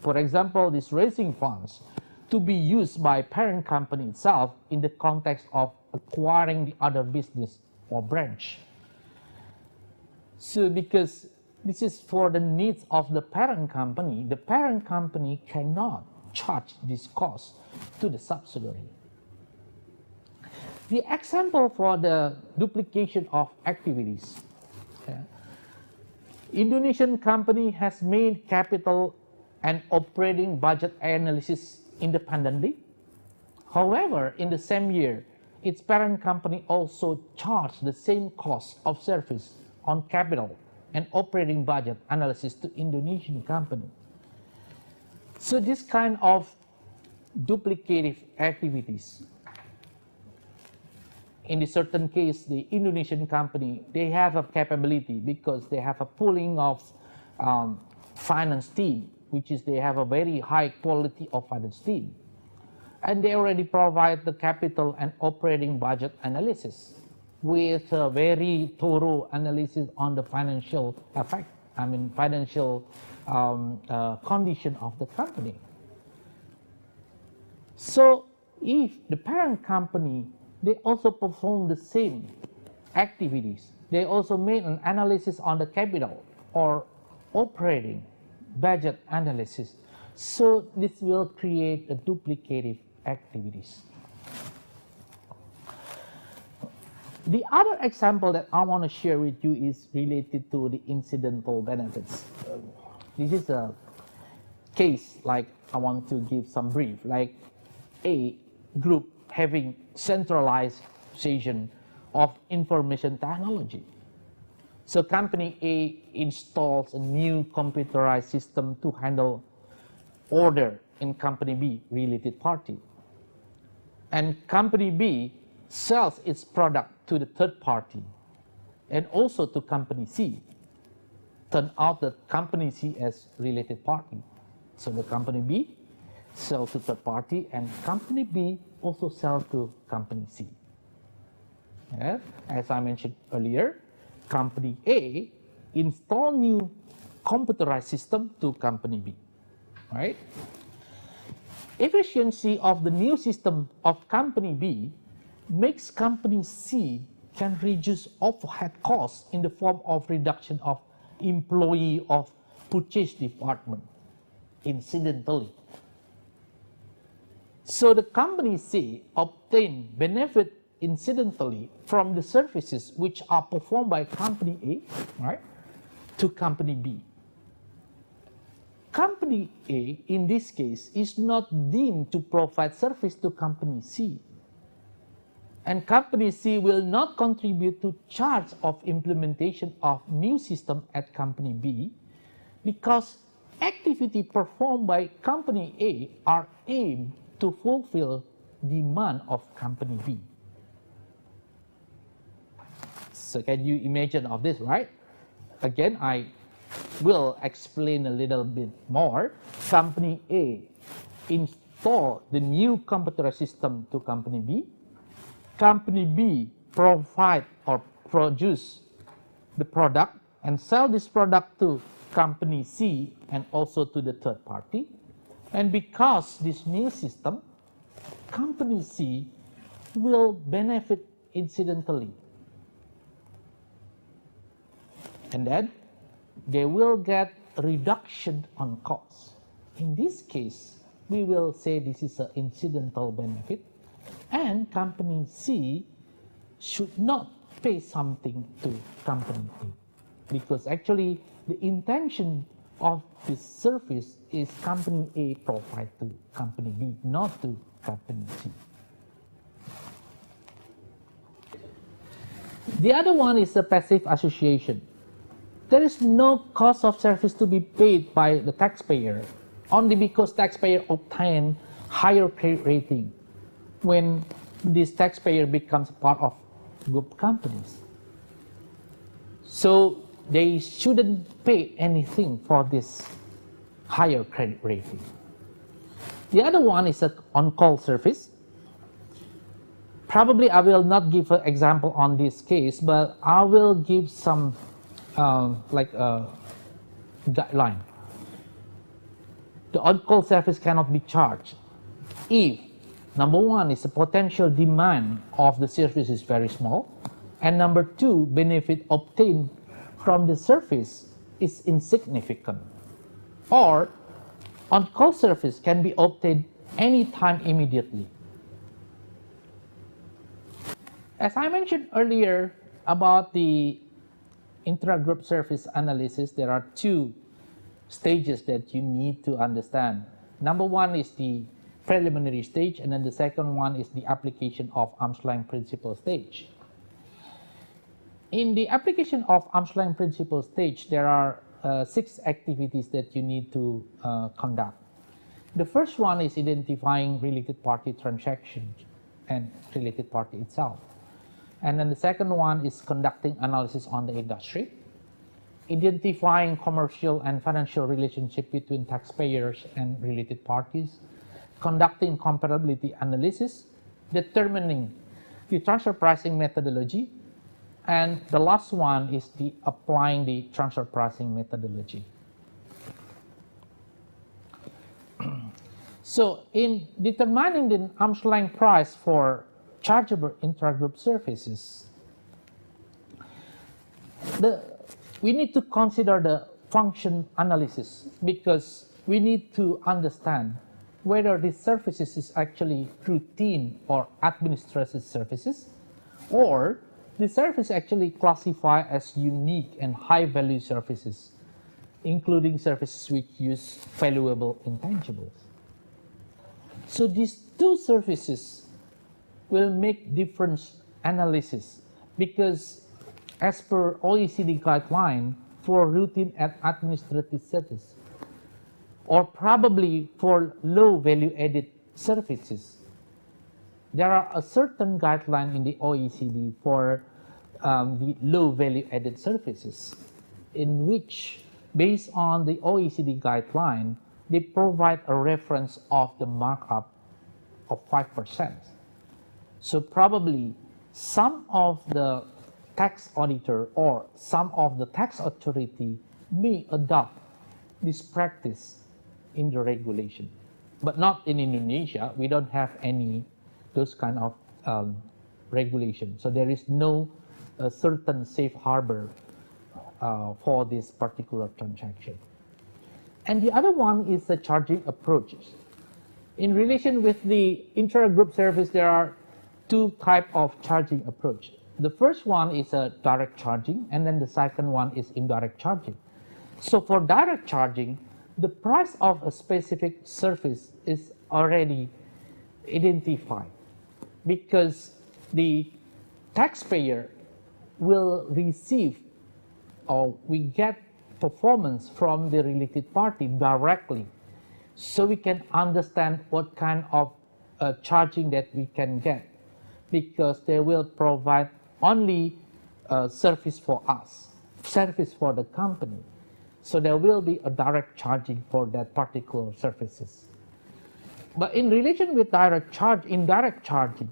For example, these raising funds to be used by parent company itself in the context of acquiring the other business or branch. So because this is for the needs of the parent company cannot charge this cost to the subsidiary. The example for the duplication of activities Indonesian company has made capital and operating budget analysis independently. However, in the same year, its parent company also charged the same cost of service on capital and operating budget analysis to Indonesian company. So this kind of duplicative activities, in a certain case, the Indonesian company, they have a capability because they have a pooling of finance team, which is they have a very high quality of finance team. And they already provide the capital and operating budget analysis with a very thorough analysis on the financial effect, financial condition of the company. So if the parent company, they also perform the same activities, they also made an analysis on the capital or operating budget analysis. So this will create a duplicative activities. The other example that I want to share with you is related to the incidental benefits. This is a case like I want to give some brief, like a group having centralization of information technology. So company A installs a new computerized system to handle order in company B related party. And company B sells its product to the third party and also to company C. Turn out that company C as related party. So the company B sells to third party and company B also sells to company C. Yeah? As I mentioned earlier, company A install new computerized system to company B, right? Efficiency of the new system of company B makes company C can reduce overhead costs in the form of reduction of employee of purchase department incidentally. So the company C obtain benefit incidentally from the services which are performed by company A, right, to company B. Company A, in this case, is not deemed to provide service to company C. And company C will not contribute to charge of implementation of new system at company B because activity performed by company A are aimed to fulfill demand of company B. So can you imagine of this, right? Again, I will explain a little bit more. Company A install the new computer system to company B. Company B provide or produce the product and sell this product to company C and also to the third party. And because this new system, company C will benefit incidentally. And then they will get a reduction on costs. In this case, we will say this is an incidental benefit, and company C should not pay something to company A, because actually the intention of this service is company A provide to company B, not to company C. The other one is the passive association. There is no cost of service to be paid by the taxpayer only because taxpayer obtain higher credit rating when this taxpayer becomes part of group companies. So they shouldn't pay anything for this higher credit rating. The other one is an on-call service. Probably I will not give an example on this case, but I will give some like a guideline. The on-call service cannot be charged if, number one, is the potential demand of the service is very small, and number two, benefit obtained from the service is insignificant, or on-call service can be obtained anytime immediately. As I mentioned earlier about the intragroup service analysis, there are two stages that you need to understand. Number one is the preliminary stage, and then the second one is the application of arm's length principle stage. In the application of arm's length principle stage, there are 6 activities that you need to conduct. The first one is identifying related party transactions and related party itself. And then the second one is conducting analysis on the industry, identifying commercial and financial relationship between taxpayers and related parties, conducting comparability analysis, determining the transfer pricing methodology, and the last one is the applying the transfer pricing methodology. So in determining the arm's length price for chargeable intragroup services, we need to consider the function analysis, because we need to understand whether this services is actually routine or administrative services, or the service actually classified as unique and high value services, including services which use valuable intangibles. So these two services will make different analysis, because as per OECD guideline for routine and administrative service, or probably for low value added services, there are a certain guideline in the OECD for the low value added services, in which, based on the OECD guideline, they provide a reference of the markup of 5%. So probably some of the tax auditor or some of the tax authority may adopt this practice in the regulation, but not in Indonesia. We don't have any those kind of regulation. So there is no certain safe harbor for this particular transaction. And the other one is the charging approaches. In relation with the intragroup service, there are 2 types of charging approach. The first one is a direct charging, and then the second one is indirect charging. So for direct charging, the price of a specific service is already identified, because the taxpayer will receive, or we get performance from the related party directly, so we can understand what kind of charging that we can get, because they will provide only service for us, service for the company. So there will be a direct charging for that particular services. But in relation with indirect charging,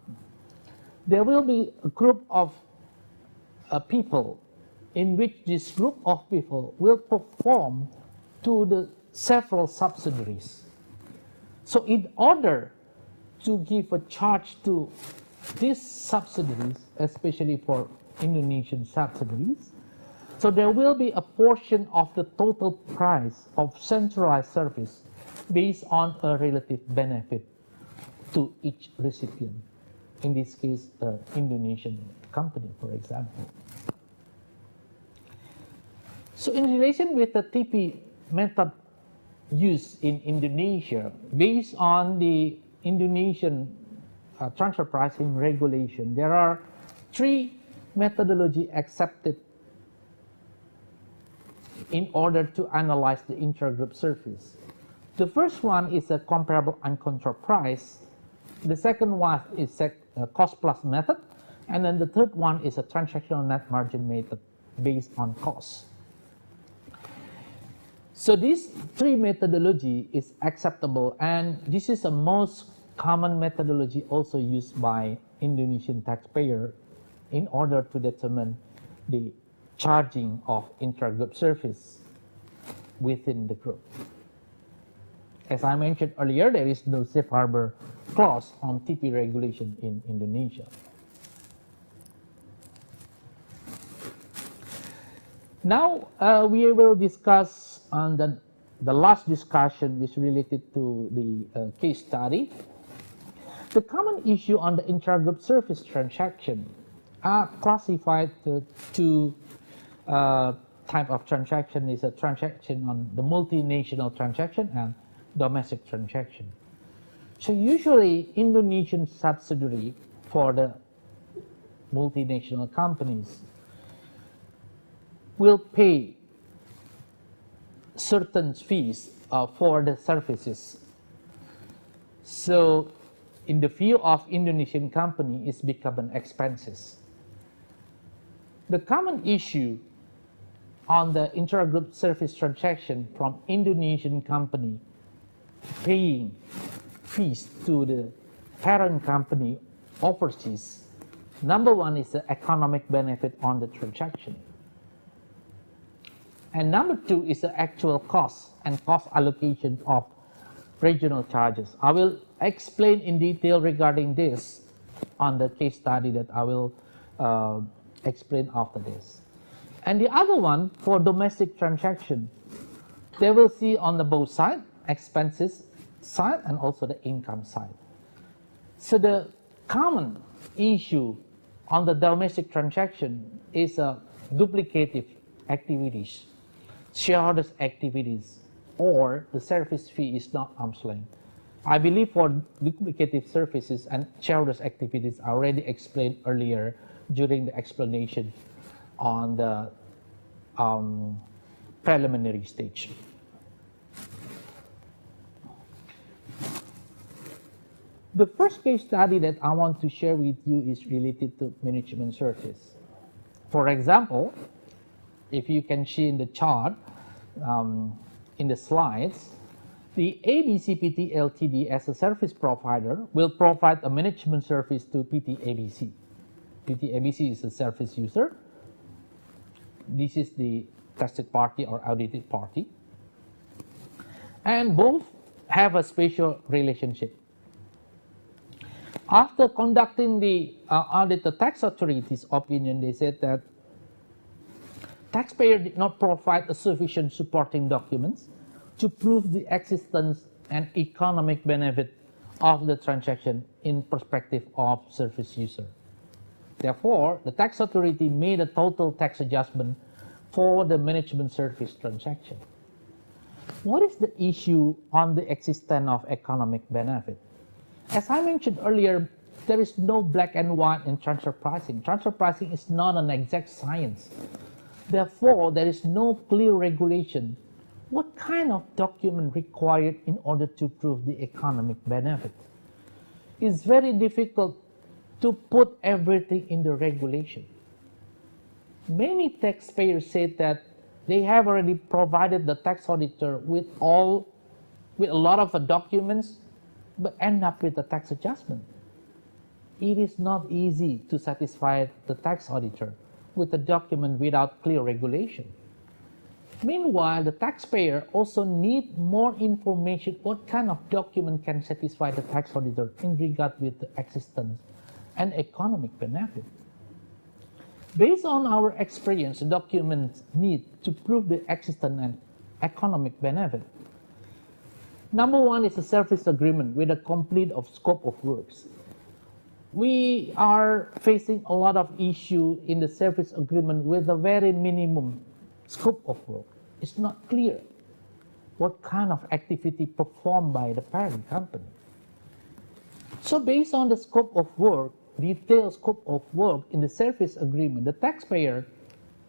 there will be a group of people in which this group of people will perform to the several subsidiaries. So in order to give a charge to these subsidiaries, especially for Indonesian subsidiaries, so there will be a portion of the total price of centralized service based on a relative benefit to each recipient. In this case, the Indonesian company, for example. So in relation with the TP method used in Indonesia, based on the Indonesian transfer pricing regulation, there are 3 methodologies accepted in order to analyze the intragroup service. The first one is a comparable uncontrolled price. The second one is a cost plus method. And then the third one is a transactional net margin method based on cost. So these 3 methodology is acceptable, and this is the most common methodology also used by Indonesian taxpayer in order to determine the charging of intragroup service within the group. As I mentioned earlier, there is no safe harbor clause on TP regulation in Indonesia. Now we will discuss on the last discussion is related to the case study. The common issue on the intragroup service transaction are classified to type of transaction is a transaction on the multinational transaction and domestic transaction. So usually Indonesian subsidiary for the multinational companies will pay certain fees for the services. So in the view of Indonesian company, it's become an expenses. The common issue on the intragroup service transaction from Indonesian company paying fees to the parent company overseas, number one is the economic benefit on the transaction. And number two is the actual cost and cost allocation of regional charges. I will explain in detail regarding this on the case study that I will explain after this. And the other one for domestic transaction, they will see on the both side, expenses side and also the income side. So the common issue on the domestic transaction is duplicative activities, shareholders' activities, or the service fee is not arm's length. I believe for duplicative services and shareholders' activities, I already explained earlier during the explanation on the preliminary stage. The first case study that I want to share with you is related to management service. For example, if you can see in the chart, in the slides, the ABCPT Ltd as a service provider will provide a management service to PT ABC. PT ABC is a service user. This is the tested party or audited party. And both have a special relationship. After conducting the audit, the tax authority's opinion, they said that taxpayer did not provide a sufficient supporting documents to prove the existence and economic benefit of the transaction in perspective of service user. Therefore, the tax authority made a total tax adjustment for the management service transaction. What is the issue on the existence of economic benefit? As I mentioned earlier, there is no black and white in transfer pricing. Transfer pricing is not an exact science. Therefore, there is no clear regulation. What kind of document required in order to prove the economic benefit? It's very difficult to put everything in the regulation. Many taxpayers say that they have already provided the tax auditor with a lot of documents, but end up with a tax adjustment. It is not easy to satisfy the tax auditor with a document without clear regulation. Meanwhile, the taxpayer also need more information what kind of document can satisfy the tax auditor in regard with the existence and economic benefit. Based on our experience, the documents need to prove the existence and economic benefit. Number one is a service agreement with a complete of scope of works. We are facing a lot of issue in the service agreement with a very minimum scope of work. It's not clear what kind of activity performed by the parent company. So based on the scope of work, detailed scope of work in the service agreement, the taxpayer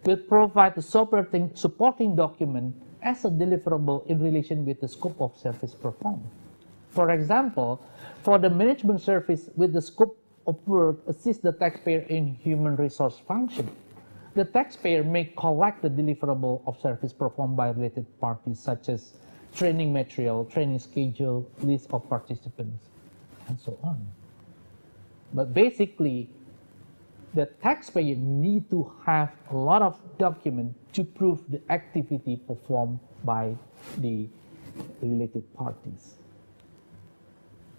will provide the supporting document as a deliverable in relation with the scope of service performed. For example, for the management service with the scope of work assist the taxpayer in human resource function, the taxpayer may collect the deliverable of service performed by related parties such as training material, training schedule, list of participants, and so on. But basically, the taxpayer need to have a lot of documents to prove the activity performed by the related parties.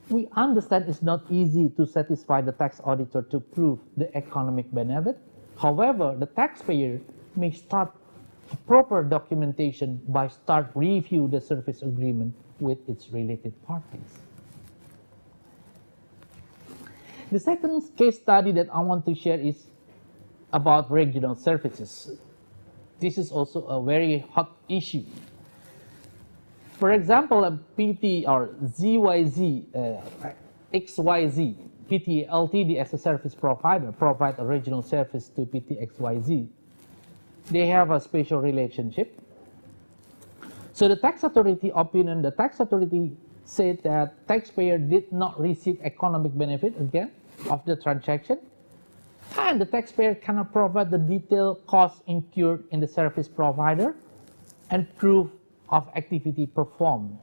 We understand it's not easy to satisfy the tax auditor to prove the economic benefit. However, the taxpayer may start proper documentation by start review the service agreement with its related parties. The second case study that I want to share is about regional services. This is also a very hot issue. For example, a PT or ZYZ, XYZ, PT Ltd as a service provider provide a regional service to PT XYZ. They have a special relationship. So the tax authority opinion, the tax authority said that taxpayer did not receive economic benefit again of the transaction, and the taxpayer cannot provide the detailed costs incurred in the service provider and proof of activity performed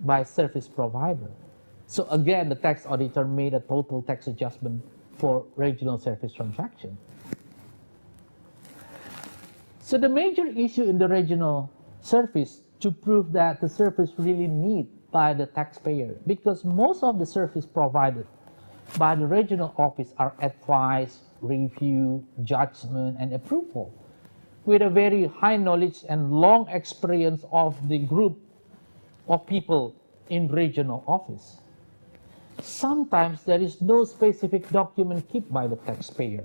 by service provider. So again, the tax auditor made a total tax adjustment for regional service transaction. So the major issue in the regional service to prove that the service really needed by the taxpayer, because most of the service provided by the regional office are advice, review, judgment, and approval, with a very high knowledge and long experience of the group of people in regional office. Sometimes there is no specific document kept by the taxpayer.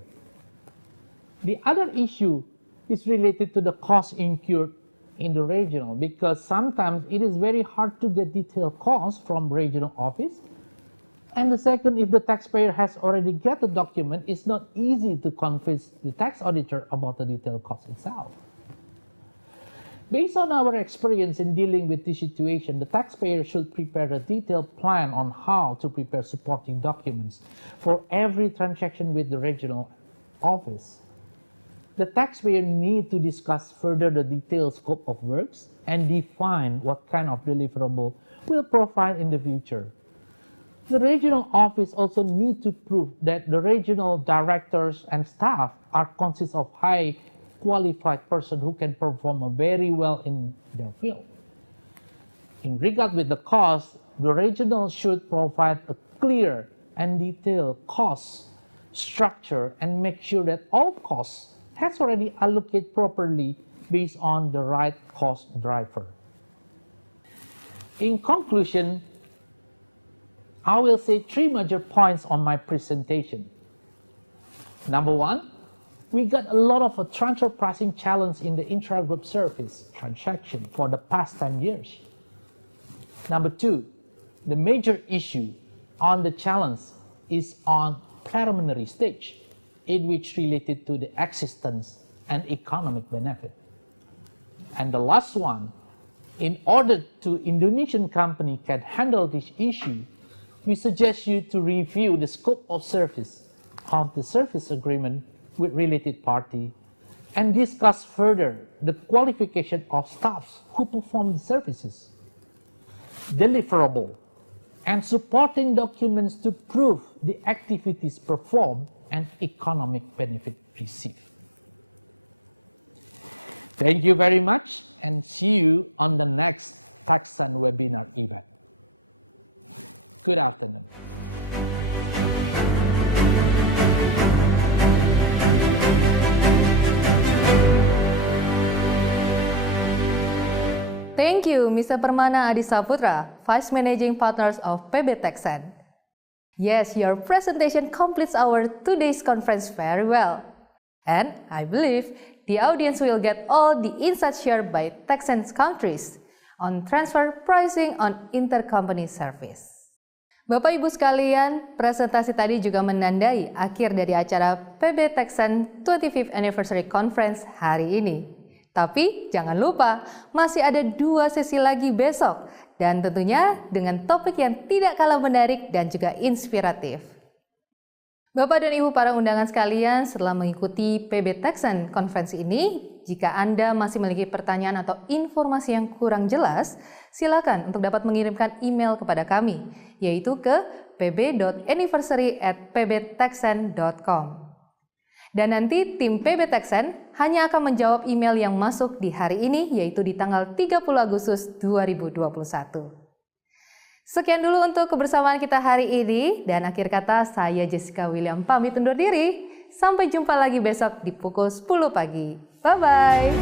The other issue is related to the cost incurred in the regional, because sometimes it is very hard to get detailed costs from regional office. And the second, if the taxpayer has already get the document, it's not easy to convince the tax auditor about the detailed cost itself. Based on our experience in dealing with this situation, the taxpayer should prepare a detailed plan on how to prepare supporting documents for every transaction with the regional office. The taxpayer needs to discuss further the detailed scope of works and define what kind of deliverable will provide in the future. The regional office also needs to prove that the regional directors and staff are consist of high qualified person who can perform very well in their field. In regard with the cost, the regional should provide a clear and detailed cost structure and make sure that all costs has already allocated properly based on the right cost driver. In conclusion, I will say three major points on my presentation. Number one, we got a lot of transfer pricing challenge in the intra-group service transaction for the past 10 years. Number two, the major issue on the challenge is on preliminary stage, in which related to the existence and economic benefit. And the last one, in order to Indonesian company can handle this issue, we suggest you to review the scope of service of the service agreement with related party and discuss further the qualification of staffs who perform the services, deliverable, and supporting documents to prove the activities performed and economic benefit received. Thank you very much and see you on the next Taxand webinar event. Good afternoon. Thank you, Mr. Permana Adi Saputra, Vice Managing Partners of PB Taxand. Yes, your presentation completes our today's conference very well. And I believe the audience will get all the insights shared by Taxand's countries on transfer pricing on intercompany service. Bapak Ibu sekalian, presentasi tadi juga menandai akhir dari acara PB Taxand 25th Anniversary Conference hari ini. Tapi jangan lupa, masih ada 2 sesi lagi besok, dan tentunya dengan topik yang tidak kalah menarik dan juga inspiratif. Bapak dan Ibu para undangan sekalian, setelah mengikuti PB Taxand Conference ini, jika Anda masih memiliki pertanyaan atau informasi yang kurang jelas, silakan untuk dapat mengirimkan email kepada kami, yaitu ke pb.anniversary@pbtaxand.com. Dan nanti tim PB Taxand hanya akan menjawab email yang masuk di hari ini, yaitu di tanggal 30 Agustus 2021. Sekian dulu untuk kebersamaan kita hari ini, dan akhir kata saya Jessica William pamit undur diri. Sampai jumpa lagi besok di pukul 10 pagi. Bye-bye.